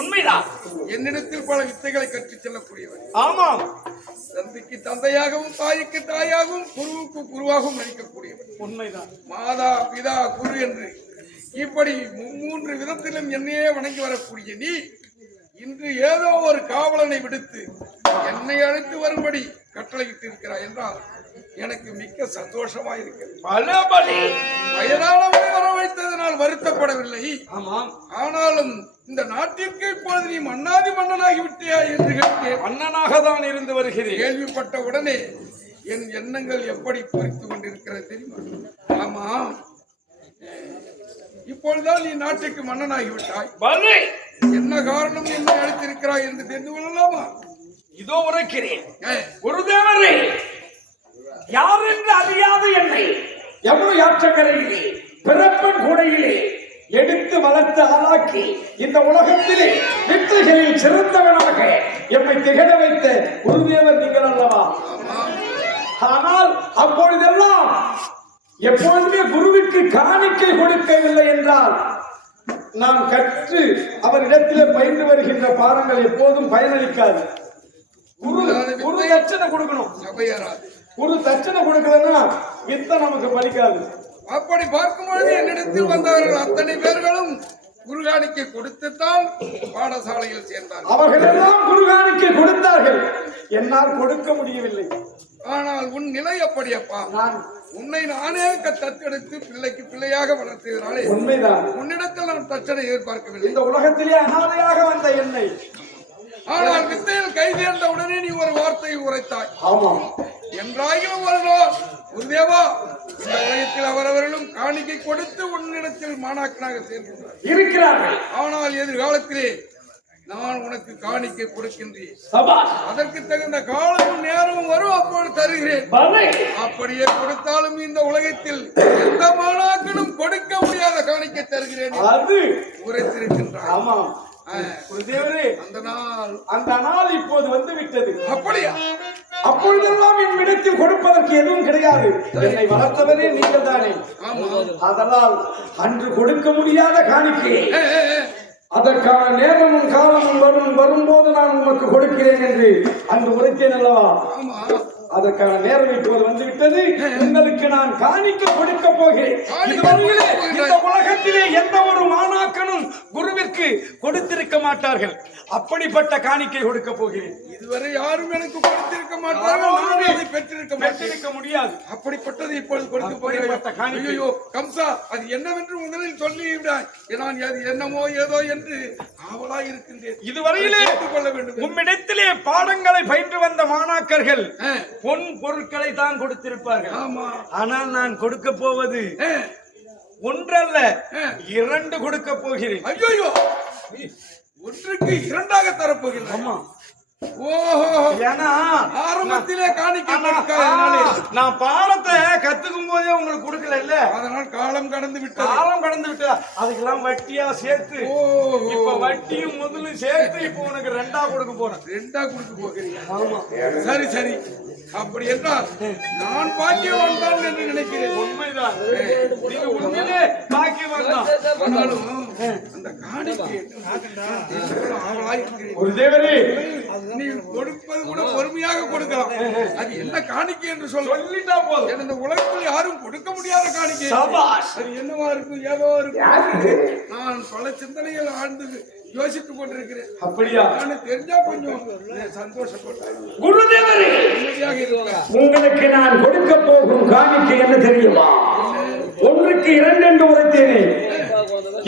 உண்மைதான். என்னிடத்தில் பல வித்தைகளை கற்றுச் செல்லக்கூடியவர். ஆமாம், தந்தைக்கு தந்தையாகவும் தாய்க்கு தாயாகவும் குருவுக்கு குருவாகவும் நடிக்கக்கூடியவர். உண்மைதான். மாதா பிதா குரு என்று இப்படி மூன்று விதத்திலும் என்னையே வணங்கி வரக்கூடிய நீ இன்று ஏதோ ஒரு காவலனை விடுத்து என்னை அழைத்து வரும்படி கட்டளையிட்டு இருக்கிறாய் என்றால் எனக்கு மிக்க சந்தோஷமா இருக்கிறது. பலபடி வயதானவரை வரவழைத்ததனால் வருத்தப்படவில்லை. ஆமாம், ஆனாலும் இந்த நாட்டிற்கு இப்பொழுது நீ மன்னாதி மன்னனாகி விட்டியா என்று கேட்டேன். மன்னனாக தான் இருந்து வருகிறேன். கேள்விப்பட்ட உடனே என் எண்ணங்கள் எப்படி பொறித்து கொண்டிருக்கிறது தெரியுமா? ஆமா, இப்பொழுதுதான் நீ நாட்டுக்கு மன்னனாகி விட்டாய். பலே, என்ன காரணம் என்னை அழைத்திருக்கிறாய் என்று தெரிந்து கொள்ளலாமா? இதோ உரைக்கிறேன். குருதேவரே, யார் என்று அறியாத என்னை யமுனை ஆற்றங்கரையிலே பிறப்பன் கூடையிலே எடுத்து வளர்த்து ஆளாக்கி இந்த உலகத்திலே வித்தைகளில் சிறந்தவனாக எம்மை திகழ வைத்த குருதேவர் நீங்கள் அல்லவா? ஆனால் அப்பொழுதெல்லாம் எப்பொழுதுமே குருவிற்கு காணிக்கை கொடுக்கவில்லை என்றால் நாம் கற்று அவரிடத்திலே பயின்று வருகின்ற பாடங்கள் எப்போதும் பயனளிக்காது. குரு தட்சணை கொடுக்கணும். குரு தட்சணை கொடுக்கலன்னா வித்தை நமக்கு பலிக்காது. அப்படி பார்க்கும் பொழுது என்னிடத்தில் வந்தவர்கள் அத்தனை பேர்களும் குருகாணிக்கை கொடுத்துத்தான் பாடசாலையில் சேர்ந்தார்கள். அவர்கள் எல்லாம் குருகாணிக்கை கொடுத்தார்கள், என்னால் கொடுக்க முடியவில்லை. ஆனால் உன் நிலை எப்படி அப்பா? உன்னை நானே தத்தெடுத்து பிள்ளைக்கு பிள்ளையாக வளர்த்ததினாலே உண்மைதான், உன்னிடத்தில் நான் தட்சணை எதிர்பார்க்கவில்லை. இந்த உலகத்திலே அனாதையாக வந்த என்னை ஆனால் வித்தையில் கை சேர்ந்த உடனே நீ ஒரு வார்த்தையை உரைத்தாய். ஆமாம், என்றாயிலும் வருகிறோம் குருதேவா, இந்த உலகத்தில் அவரவர்களும் காணிக்கை கொடுத்து உன்னிடத்தில் மாணாக்கனாக சேர்க்கின்றார் இருக்கிறார்கள். ஆனால் எதிர்காலத்திலே நான் உனக்கு காணிக்கை கொடுக்கின்றேன். அதற்கு தகுந்த காலமும் நேரமும் வரும், அப்போது தருகிறேன். அப்படியே கொடுத்தாலும் இந்த உலகத்தில் எந்த மாணாக்கனும் கொடுக்க முடியாத காணிக்கை தருகிறேன் அது உரைத்திருக்கின்றார். ஆமாம் குருதேவரே, அந்த நாள் இப்போது வந்து விட்டது. அப்படியா? அப்பொழுதெல்லாம் என் இடத்தில் கொடுப்பதற்கு எதுவும் கிடையாது. என்னை வளர்த்தவரே நீங்கள் தானே. அதனால் அன்று கொடுக்க முடியாத காணிக்கை அதற்கான நேரமும் காலமும் வரும்போது நான் உனக்கு கொடுக்கிறேன் என்று அன்று உரைத்தேன் அல்லவா? அதற்கான நேரம் இப்போது வந்து விட்டது. உங்களுக்கு நான் காணிக்க கொடுக்க போகிறேன். இந்த உலகத்திலே எந்த ஒரு மாணாக்கனும் குருவிற்கு கொடுத்திருக்க மாட்டார்கள். அப்படிப்பட்ட காணிக்கை கொடுக்க போகிறேன். இதுவரை யாரும் எனக்கு கொடுத்திருக்க மாட்டார்கள், நானே அதை பெற்றிருக்க முடியாது. அப்படிப்பட்டது இப்பொழுது கொடுக்க போகிறேன். ஐயோ கம்சா, அது என்னவென்று முதலில் சொல்லி விடாய். நான் என்னமோ ஏதோ என்று ஆவலாய் இருக்கின்றேன். இதுவரையிலே கொள்ள வேண்டும். உம்மிடத்திலே பாடங்களை பயின்று வந்த மாணாக்கர்கள் பொன் பொருட்களை தான் கொடுத்திருப்பார்கள். ஆனால் நான் கொடுக்க போவது ஒன்றல்ல, 2 கொடுக்க போகிறேன். ஐயோ, ஒன்றுக்கு 2ஆக தரப்போகிறேன். ஆமா, ஏன்னா ஆரம்பத்திலே காணிக்கை நான் பாடத்தை கத்துக்கும் போதே உங்களுக்கு கொடுக்கல இல்ல, அதனால் காலம் கடந்து விட்டது. அதுக்கெல்லாம் வட்டியா சேர்த்து இப்ப வட்டியும் முதலும் சேர்த்து இப்ப உனக்கு 2ஆ கொடுக்க போறேன். 2ஆ கொடுக்க போகிறீங்க? ஆமா, சரி சரி. அப்படி என்றால் நான் பாக்கியவான் தான் என்று நினைக்கிறேன். உண்மைதான், நீங்க உண்மையிலே பாக்கியவான் தான். ஆனாலும் அந்த காணிக்கை ஒரு தேவரே, நீ கொடுப்பது கூட பொறுமையாக கொடுக்கலாம். அது என்ன காணிக்கை என்று சொல்லிட்டா போதும். இந்த உலகத்தில் யாரும் கொடுக்க முடியாத காணிக்கை. அது என்னவா இருக்கும், ஏதோ இருக்கும். நான் பல சிந்தனைகள் ஆழ்ந்து யோசித்துக் கொண்டிருக்கிறேன். அப்படியா? தெரிஞ்சா கொஞ்சம் சந்தோஷப்பட்டேன். குருதேவரே, உங்களுக்கு நான் கொடுக்க போகும் காணிக்கை என்ன தெரியுமா? 1க்கு 2 என்று உரைத்தேனே.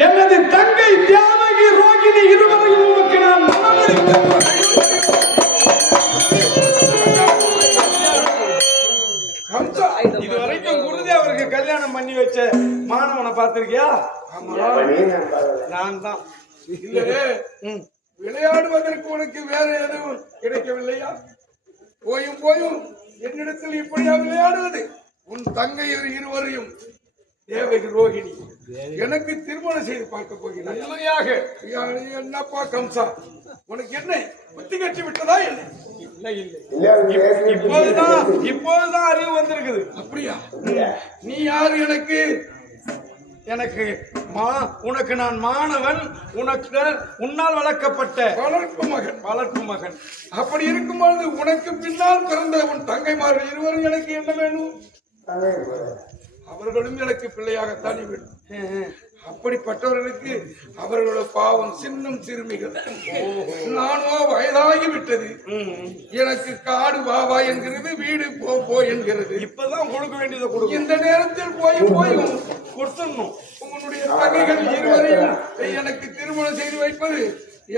எனது தங்கை தியாகி ரோகிணி இருவரையும் உனக்கு நான் இதுவரைக்கும் குருதேவருக்கு கல்யாணம் பண்ணி வச்ச மாணவனை பார்த்திருக்கியா? நான் தான். விளையாடுவதற்கு உனக்கு வேற எதுவும் கிடைக்கவில்லையா? போயும் என்னிடத்தில் இப்படியா விளையாடுவது? உன் தங்கை இருவரையும் தேவகி ரோகிணி எனக்கு திருமணம் செய்து பார்க்க போகிறாய். என்னப்பா கம்சா, உனக்கு என்ன புத்தி கட்டி விட்டதா? என்ன இப்போதுதான் அறிவு வந்திருக்குது. அப்படியா? நீ யாரு எனக்கு? எனக்கு உனக்கு நான் மாணவன், உனக்கு உன்னால் வளர்க்கப்பட்ட வளர்ப்பு மகன். அப்படி இருக்கும்போது உனக்கு பின்னால் பிறந்த உன் தங்கைமார்கள் இருவரும் எனக்கு என்ன வேணும்? அவர்களும் எனக்கு பிள்ளையாகத்தானே வேண்டும். அப்படிப்பட்டவர்களுக்கு அவர்களோட பாவம் சின்னம் சிறுமிகள். நானோ வயதாகி விட்டது. எனக்கு காடு வாவா என்கிறது, வீடு போ என்கிறது. இப்பதான் கொடுக்க வேண்டியதை கொடுக்கும். இந்த நேரத்தில் போய் கொடுத்துடணும். உங்களுடைய தங்கைகள் இருவரையும் எனக்கு திருமணம் செய்து வைப்பது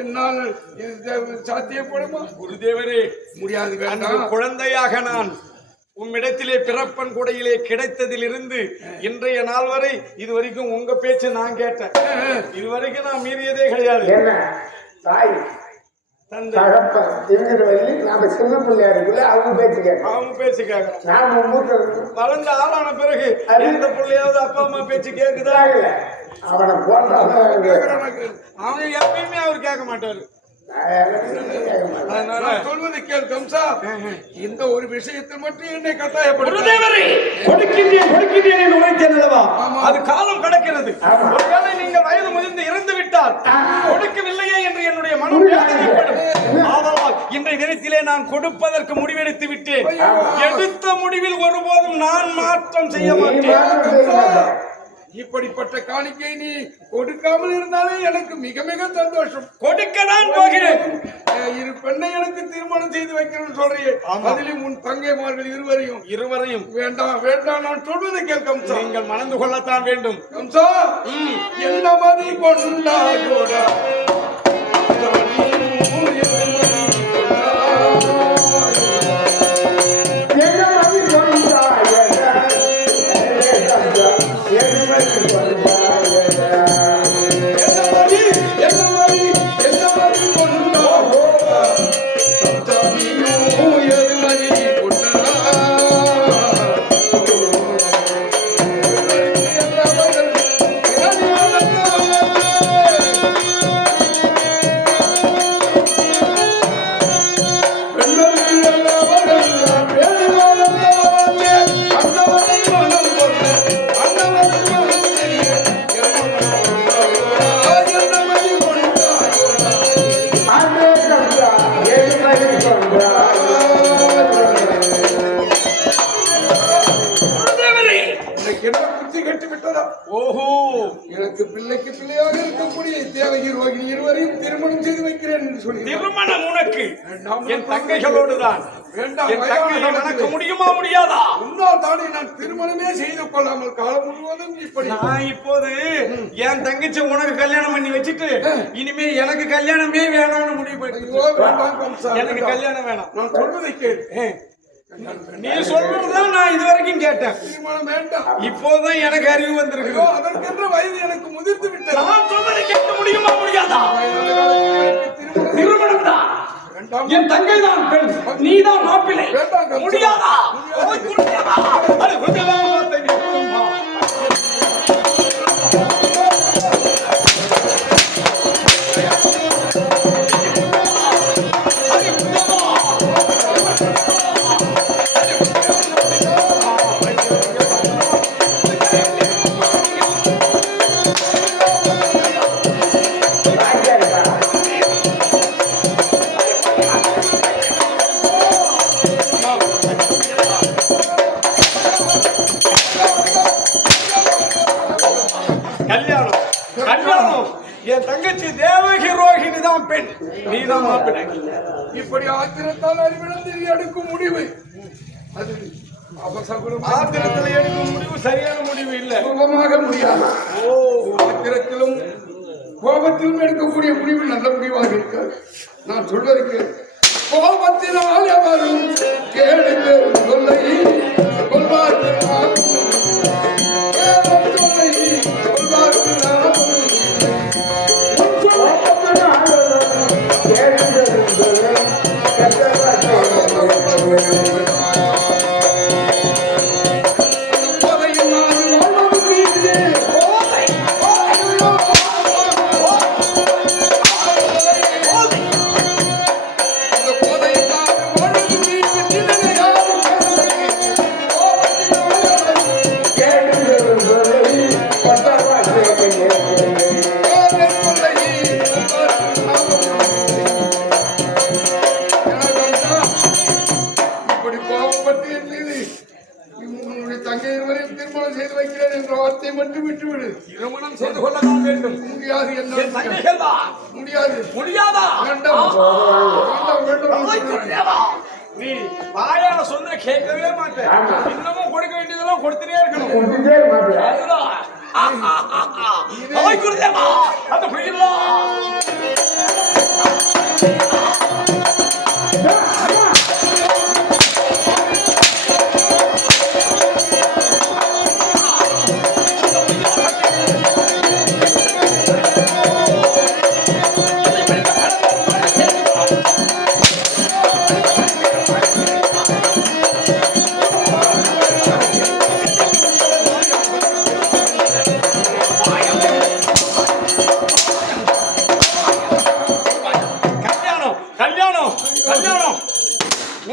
என்னால் சாத்தியப்படுமா? குருதேவரே, முடியாது. அந்த வேண்டாம். குழந்தையாக நான் உம்மிடத்திலே பிறப்பன் கூடையிலே கிடைத்ததிலிருந்து இன்றைய நாள் வரை இதுவரைக்கும் உங்க பேச்சு நான் கேட்டேன். இதுவரைக்கும் நான் மீறியதே கிடையாது. தாய் தந்தை தகப்பன் இருக்கிற வரையும் நாம சின்ன பிள்ளையா இருக்குல்ல, அவங்க பேச்சு கேட்கணும். அவங்க பேச்சு கேட்கணும். நாம மூத்த வளர்ந்த ஆளான பிறகு எந்த பிள்ளையாவது அப்பா அம்மா பேச்சு கேக்குதா? அவனை போட்டாதான் அவங்க எப்பயுமே அவர் கேட்க மாட்டாரு. நான் சொல்வதை கேள் கம்சா. இந்த ஒரு விஷயத்தில் மட்டும் என்னை கட்டாயப்படுத்த. கொடுக்கின்றேன் என்று உரைத்தேன் அல்லவா? அது காலம் கடக்கிறது. ஒருவேளை நீங்கள் வயது முதிர்ந்து இறந்து விட்டால் கொடுக்கவில்லையே என்று என்னுடைய மனம் வேதனைப்படும். ஆதலால் இன்றைய தினத்திலே நான் கொடுப்பதற்கு முடிவெடுத்து விட்டேன். எடுத்த முடிவில் ஒருபோதும் நான் மாற்றம் செய்ய மாட்டேன். இப்படிப்பட்ட காணிக்கை நீ கொடுக்காமல் இருந்தாலே எனக்கு மிக மிக சந்தோஷம். கொடுக்கதான் போகிறேன். இரு பெண்ணை எனக்கு திருமணம் செய்து வைக்கணும்னு சொல்றியே, அதிலும் உன் தங்கைமார்கள் இருவரையும் வேண்டாம் வேண்டாம். நான் சொல்வதை கேள் கம்சா. நீங்கள் மணந்து கொள்ளத்தான் வேண்டும். கம்சா, என்ன மதி கொண்டாயோடா எனக்கு பிள்ளைக்கு பிள்ளையாக இருக்கக்கூடிய தேவகி ரோகிணி இருவரையும் திருமணம் செய்து வைக்கிறேன் என்று சொல்லி. திருமணம் உனக்கு என் தங்கைகளோடு தான். வேண்டாம். என் தங்கைகள் நடக்க முடியுமா முடியாதா? உன்னால் தானே நான் திருமணமே செய்து கொள்ளாமல் காலம் முழுவதும் இப்படி. நான் இப்போது என் தங்கச்சி உனக்கு கல்யாணம் பண்ணி வச்சுட்டு இனிமே எனக்கு கல்யாணமே வேணாம்னு முடிவு போயிட்டு. எனக்கு கல்யாணம் வேணாம். நான் சொல்வதை கேள். நீ சொல்றதுதான் நான் இது வரைக்கும் கேட்டேன். திருமணம் வேண்டாம். இப்போதான் எனக்கு அறிவு வந்திருக்கு. அதற்கென்ற வயது எனக்கு முதிர்த்து விட்டது. நான் சொல்வதை கேட்க முடியுமா முடியாதா? திருமணம் தான். என் தங்கை தான் பெண், நீதான் மாப்பிள்ளை. முடியாதா? என் தங்கச்சி தேவகி ரோகிணி தான் பெண், நீதான் மாப்பிள்ளை. இப்படி ஆத்திரத்தால் அறிவிழந்து எடுக்கும் முடிவு அது ஆத்திரத்தில் எடுக்கும் முடிவு சரியான முடிவு இல்ல. சுகமாக முடியாது. ஆத்திரத்திலும் கோபத்திலும் எடுக்கக்கூடிய முடிவு நல்ல முடிவாக இருக்காது. நான் சொல்வதற்கு கோபத்தினால் எவரும் கேடு பெறும் சொல்லை கொள்வார்கள். திருமணத்தை மட்டும் விட்டுவிடு. திருமணம் செய்து கொள்ளதான் வேண்டும். முடியாது என் என்ன தங்கைகளா? முடியாது. முடியாதா? வேண்டாம் வேண்டாம் வேண்டாம். நீ வாயால சொன்ன கேட்கவே மாட்டேன். இன்னமும் கொடுக்க வேண்டியதெல்லாம் கொடுத்துட்டே இருக்கணும். கொடுத்துட்டே மாப்பிள்ள. அதுதான். ஓய் குருதேவா, அந்த புரியலா.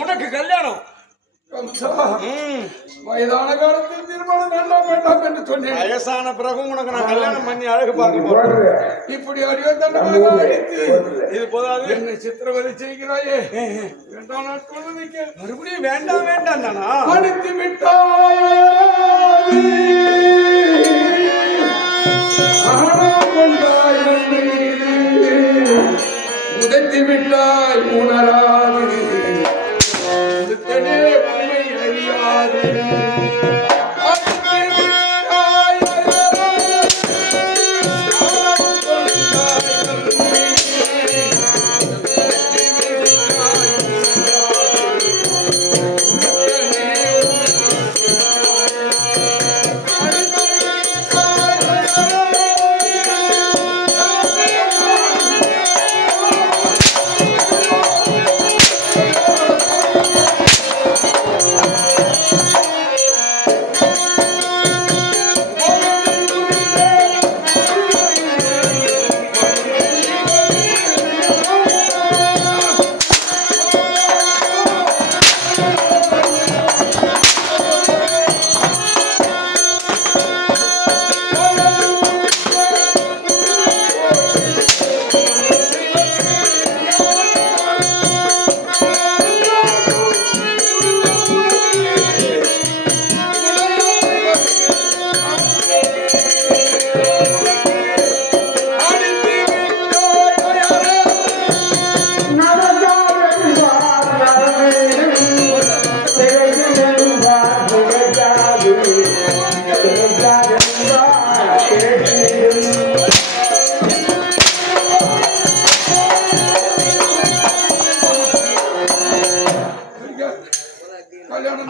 உனக்கு கல்யாணம். வயதான காலத்தில் திருமணம் வேண்டாம் வேண்டாம் என்று சொன்னேன். வயசான பிறகு உனக்கு நான் கல்யாணம் பண்ணி அழகு பார்க்க போறேன். இப்படி அறிவ தண்டமாக அடித்து இது போதாது. என்னை சித்திரவதை செய்கிறாயே. வேண்டாம் நான் சொல்வதைக்கு மறுபடியும் வேண்டாம் வேண்டாம் தானா? அடித்து விட்டாய் உதைத்து விட்டாய் உணராது உடுத்தனே உண்மை அறியாது.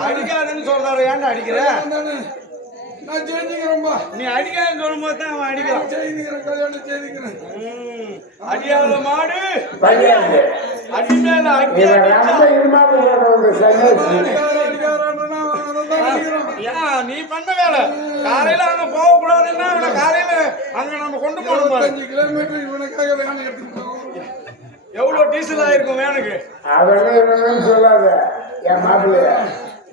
அடிக்காதுன்னு சொல்றாரு. ஏன்டா அடிக்கிற? நான் செஞ்சுக்கிறேன்பா. நீ அடிக்காதுன்னு சொல்லும் போது தான் அவன் அடிக்கிறான். செய்திக்கிறேன் கல்யாணம் செய்திக்கிறேன். அடியாத மாடு பையன் அடி மேல அடி ஏன் நீ பண்ண வேலை காலையில அங்க போக கூடாதுன்னா அவனை காலையில அங்க நம்ம கொண்டு போகணும் பாரு. 25 கிலோமீட்டர் இவனுக்காக வேலை எடுத்துட்டு போகணும். எவ்வளவு டீசல் ஆயிருக்கும் வேனுக்கு? அதெல்லாம் சொல்லாத என் மாப்பிள்ளைய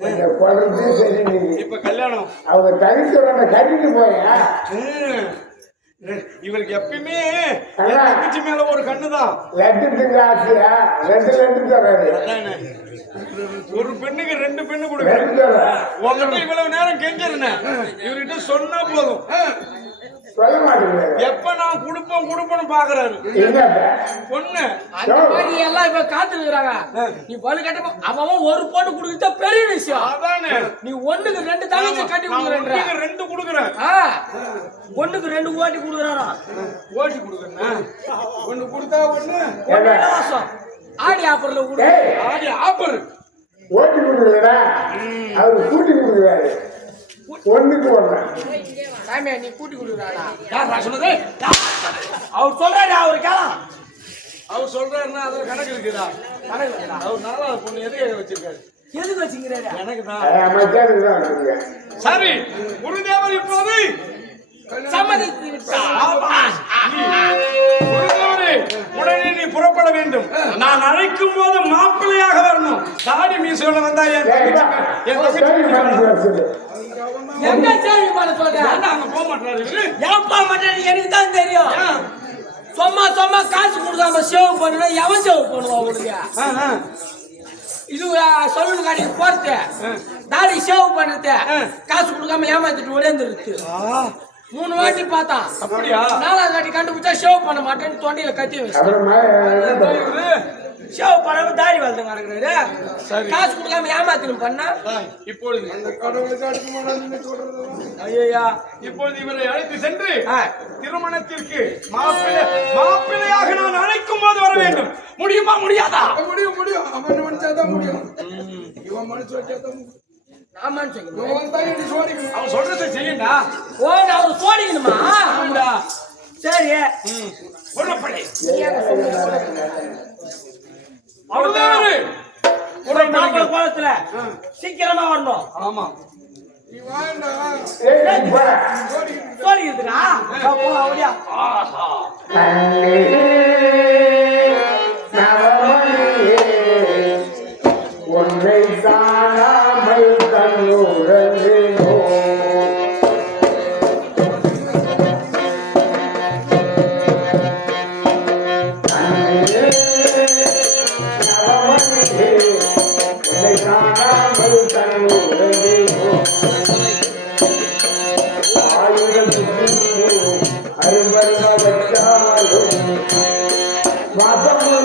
கொஞ்சம் குறைஞ்சி சரி. நீ இப்ப கல்யாணம் அவங்க தனித்து கட்டிட்டு போயா. இவருக்கு எப்பயுமே தங்கச்சி மேல ஒரு கண்ணுதான். லட்டு திங்க ஆசையா? 2 லட்டு தராது. ஒரு பெண்ணுக்கு 2 பெண்ணு கொடுக்குறேன். உங்ககிட்ட இவ்வளவு நேரம் கெஞ்சிருந்தேன். இவர்கிட்ட சொன்னா போதும். சொல்ல மாட்டேங்க. எப்ப நான் குடுப்பேன்னு பாக்குறாரு பொண்ணு. அந்த மாதிரி எல்லாம் இப்ப காத்துருக்காங்க. நீ பலு கட்ட அவன் ஒரு பொண்ணு குடுக்கிட்ட பெரிய விஷயம். அதானே நீ ஒண்ணுக்கு 2 தங்கச்சி கட்டி கொடுக்குறேன். 2 கொடுக்குறேன். ஒண்ணுக்கு 2 ஓட்டி கொடுக்குறாரா? ஓட்டி கொடுக்குறேன். ஒண்ணு கொடுத்தா ஒண்ணு இலவசம். ஆடி ஆப்பர்ல கொடு. ஆடி ஆப்பர் ஓட்டி கொடுக்குறா. அவரு கூட்டி கொடுக்குறாரு. ஒண்ணுக்கு ஒண்ணு சாமியா நீ கூட்டி கொடுக்குறாரா? யாரா சொன்னது? அவர் சொல்றாரு. அவரு கேளாம். அவர் சொல்றாருன்னா அதுல கணக்கு இருக்குதா? கணக்கு இருக்குதா? அவர் 4வது பொண்ணு எதுக்கு வச்சிருக்காரு? எதுக்கு வச்சுக்கிறாரு? எனக்கு தான். அமைச்சருக்கு தான் இருக்குங்க. சரி குருதேவர் இப்போது சம்மதித்து விட்டார். குருதேவரே உடனே நீ புறப்பட வேண்டும். நான் அழைக்கும் போது மாப்பிள்ளையாக வரணும். தாடி மீசோட வந்தா என் தங்கச்சி எங்க சேவி பண்ண சொல்றேன். அங்க போக மாட்டாரு இவரு. ஏன் போக மாட்டேன்னு எனக்கு தான் தெரியும். சும்மா காசு கொடுக்காம சேவ் பண்ணா எவன் சேவ் பண்ணுவான் உங்களுக்கு? இது சொல்லணும் காட்டி போறது தாடி ஷேவ் பண்ணுறது காசு கொடுக்காம ஏமாத்திட்டு ஓடியாந்துருக்கு 3 வாட்டி பார்த்தான். அப்படியா? 4வது வாட்டி கண்டுபிடிச்சா ஷேவ் பண்ண மாட்டேன்னு தொண்டையில கத்தி வச்சு ஷேவ் பண்ணாம தாடி வளர்த்து நடக்கிறாரு. காசு கொடுக்காம ஏமாத்தின்னு பண்ணா இப்பொழுது அந்த கடவுளுக்கு அடுக்குமாடா நீங்க சொல்றதெல்லாம் ஐயா இப்பொழுது இவரை அழைத்து சென்று திருமணத்திற்கு மாப்பிள்ளையாக நான் அழைக்கும் போது வர வேண்டும். முடியுமா முடியாதா? முடியும் முடியும் அவன் மனுஷாதான் முடியும் இவன் மனுஷன் வச்சாதான் முடியும் நான் மனுஷன் இவன் தான் இடி சோடிக்கணும் அவன் சொல்றதை செய்யண்டா. ஓ நான் அவரு சோடிக்கணுமா? சரி பொண்ணப்படை மாப்பிள்ளை கோலத்துல சீக்கிரமா வரணும். ஆமா நீ வாண்டா சோடிக்கிறதுக்கா அப்படியா? உன்னை காணாமல் கண்ணுறங்கோ உன்னை காணாமல் கண்ணுறங்கோ ஆயிரம் அருவருக வச்சாலும் வாசமுள்ள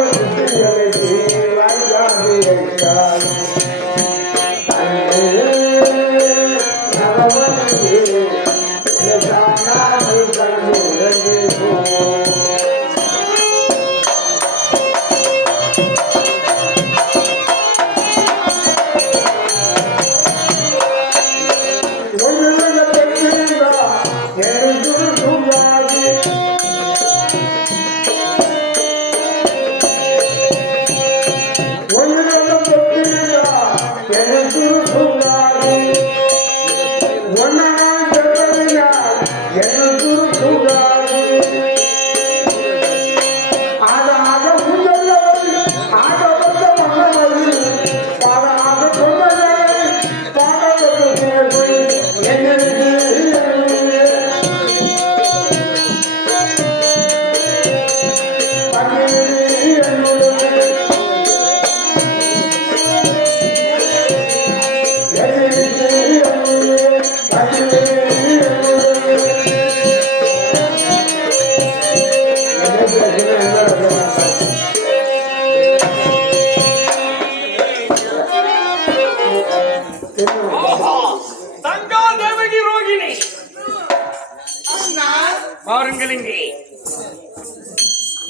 பாருங்கள் இங்கே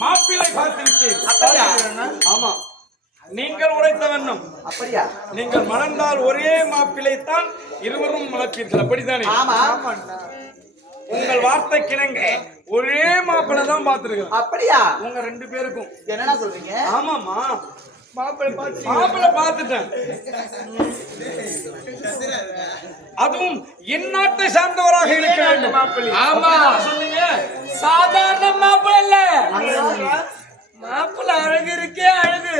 மாப்பிள்ளை பார்த்திருக்கேன். ஆமா நீங்கள் உரைத்த வண்ணம் அப்படியா? நீங்கள் மணந்தால் ஒரே மாப்பிள்ளை தான் இருவரும் மணப்பீர்கள். அப்படித்தானே? ஆமா. உங்கள் வார்த்தை கிணங்க ஒரே மாப்பிள்ளை தான் பார்த்திருக்கேன். அப்படியா? உங்க 2 பேருக்கும் என்னன்னா சொல்றீங்க? ஆமாமா மாப்பிள்ளை பார்த்துட்டேன். அதுவும் என் நாட்டை சார்ந்தவராக இருக்க வேண்டும். மாப்பிள்ளை ஆமா சொன்னீங்க. சாதாரண மாப்பிள்ளை இல்ல, மாப்பிள்ளை அழகு இருக்கே அழகு.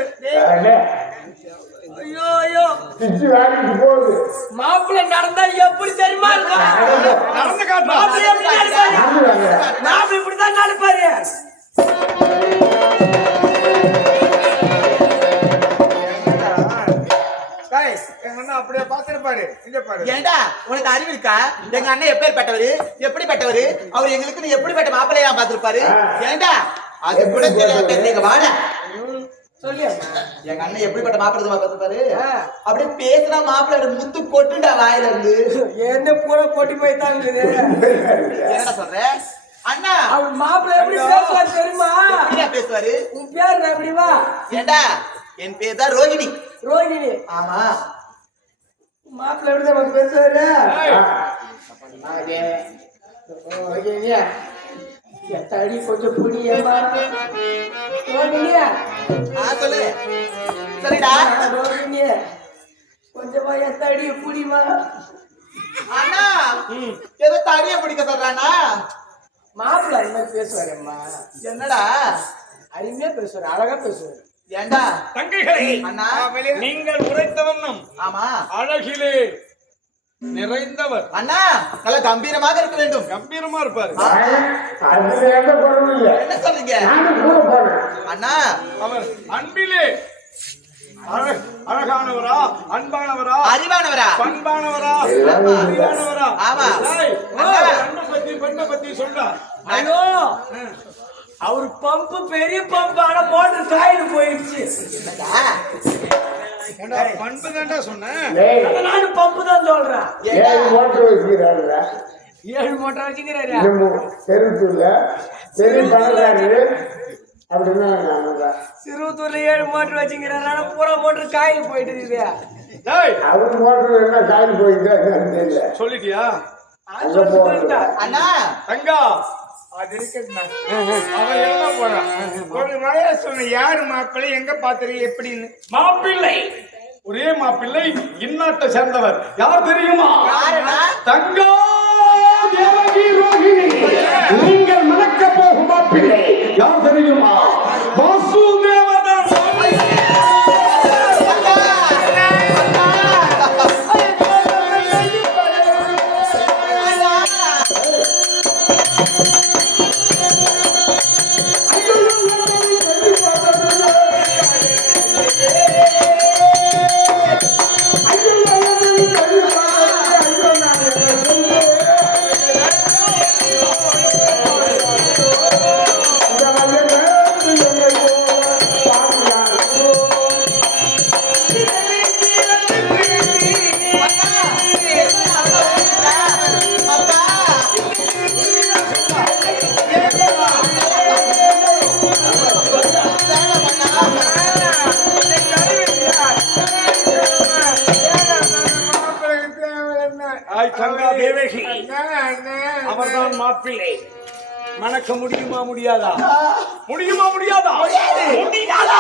ஐயோ ஐயோ மாப்பிள்ளை நடந்தா எப்படி தெரியுமா இருக்கும்? நடந்து காட்டு. மாப்பிள்ளை எப்படி நடப்பாரு? மாப்பிள்ளை இப்படிதான் நடப்பாரு. அப்படியே பாத்துருப்பாரு. ஏண்டா உனக்கு அறிவு இருக்கா? எங்க அண்ணன் எப்பேற்பட்டவரு, எப்படிப்பட்டவரு, அவர் எங்களுக்கு எப்படிப்பட்ட மாப்பிள்ளையா பாத்துருப்பாரு? ஏண்டா அது கூட தெரியாத நீங்க வாடா சொல்லியா எங்க அண்ணன் எப்படிப்பட்ட மாப்பிள்ளை பாத்துருப்பாரு? அப்படியே பேசுனா மாப்பிள்ளை முத்து கொட்டுண்டா வாயில இருந்து. என்ன பூரா கொட்டி போய்தான் என்னடா சொல்ற? அண்ணா அவர் மாப்பிள்ளை எப்படி பேசுவாரு தெரியுமா? எப்படியா பேசுவாரு? உன் பேர் எப்படி வா? ஏண்டா என் பேர் தான் ரோகிணி. ரோகிணி. ஆமா. மாப்பிள்ளை எப்படிதான் பேசுவாரு? எத்தடி கொஞ்சம் புடியமா ரோகிணியா? சொல்லு சரிடா. ரோகிணியா கொஞ்சமா எத்தடி புடிமா? அண்ணா ஏதோ தடிய பிடிக்க சொல்றானா? மாப்பிள்ளை அது மாதிரி பேசுவாரம்மா. என்னடா அருமையா பேசுவாரு, அழகா பேசுவாரு. ஏண்டா தங்கைகளே, அண்ணா நீங்கள் உரைத்த வண்ணம் ஆமா அழகிலே நிறைந்தவர். அண்ணா நல்ல கம்பீரமாக இருக்க வேண்டும். கம்பீரமா இருப்பாரு. என்ன சொல்றீங்க? அண்ணா அவர் அன்பிலே அழகானவரா, அன்பானவரா, அறிவானவரா, பண்பானவரா, ஆமா. அறிவானவரா? ஆமா. டேய், அண்ணா. அண்ணனை பத்தி பெண்ணை பத்தி சொல்றா. ஐயோ அவர் பம்பு பெரிய பம்பு ஆனா மோட்டர் காயில் போயிடுச்சு. ஏண்டா, பண்பு தான்டா சொன்னேன். நானும் பம்பு தான் சொல்றேன். 7 மோட்டர் வச்சுக்கிறாங்க 7 மோட்டர் வச்சுக்கிறாரு. தெருத்துல பெரிய பணக்காரரு அப்படின்னா சிறுவத்தூர்ல 7 மோட்டர் வச்சுக்கிறாரு. ஆனா பூரா மோட்டர் காயில் போயிட்டு இருக்குது. டேய், அவர் மோட்டர் என்ன காயில் போயிருக்கா தெரியல. சொல்லிட்டியா? சொல்லிட்டேன். அண்ணா தங்கா, அது இருக்குண்ணா. அவன் எங்க போறான்? ஒரு மழைய சொன்ன யாரு மாப்பிள்ளை எங்க பாத்துறீங்க எப்படின்னு? மாப்பிள்ளை, ஒரே மாப்பிள்ளை, இந்நாட்டை சேர்ந்தவர். யார் தெரியுமா? யாருண்ணா? தங்கா தேவகி ரோகிணி. நீங்கள் மணக்க போகும் மாப்பிள்ளை யார் தெரியுமா? வாசுதேவதான். ஆய் தங்கா தேவகி, அவர்தான் மாப்பிள்ளை. மணக்க முடியுமா முடியாதா? முடியுமா முடியாதா? முடியாதா?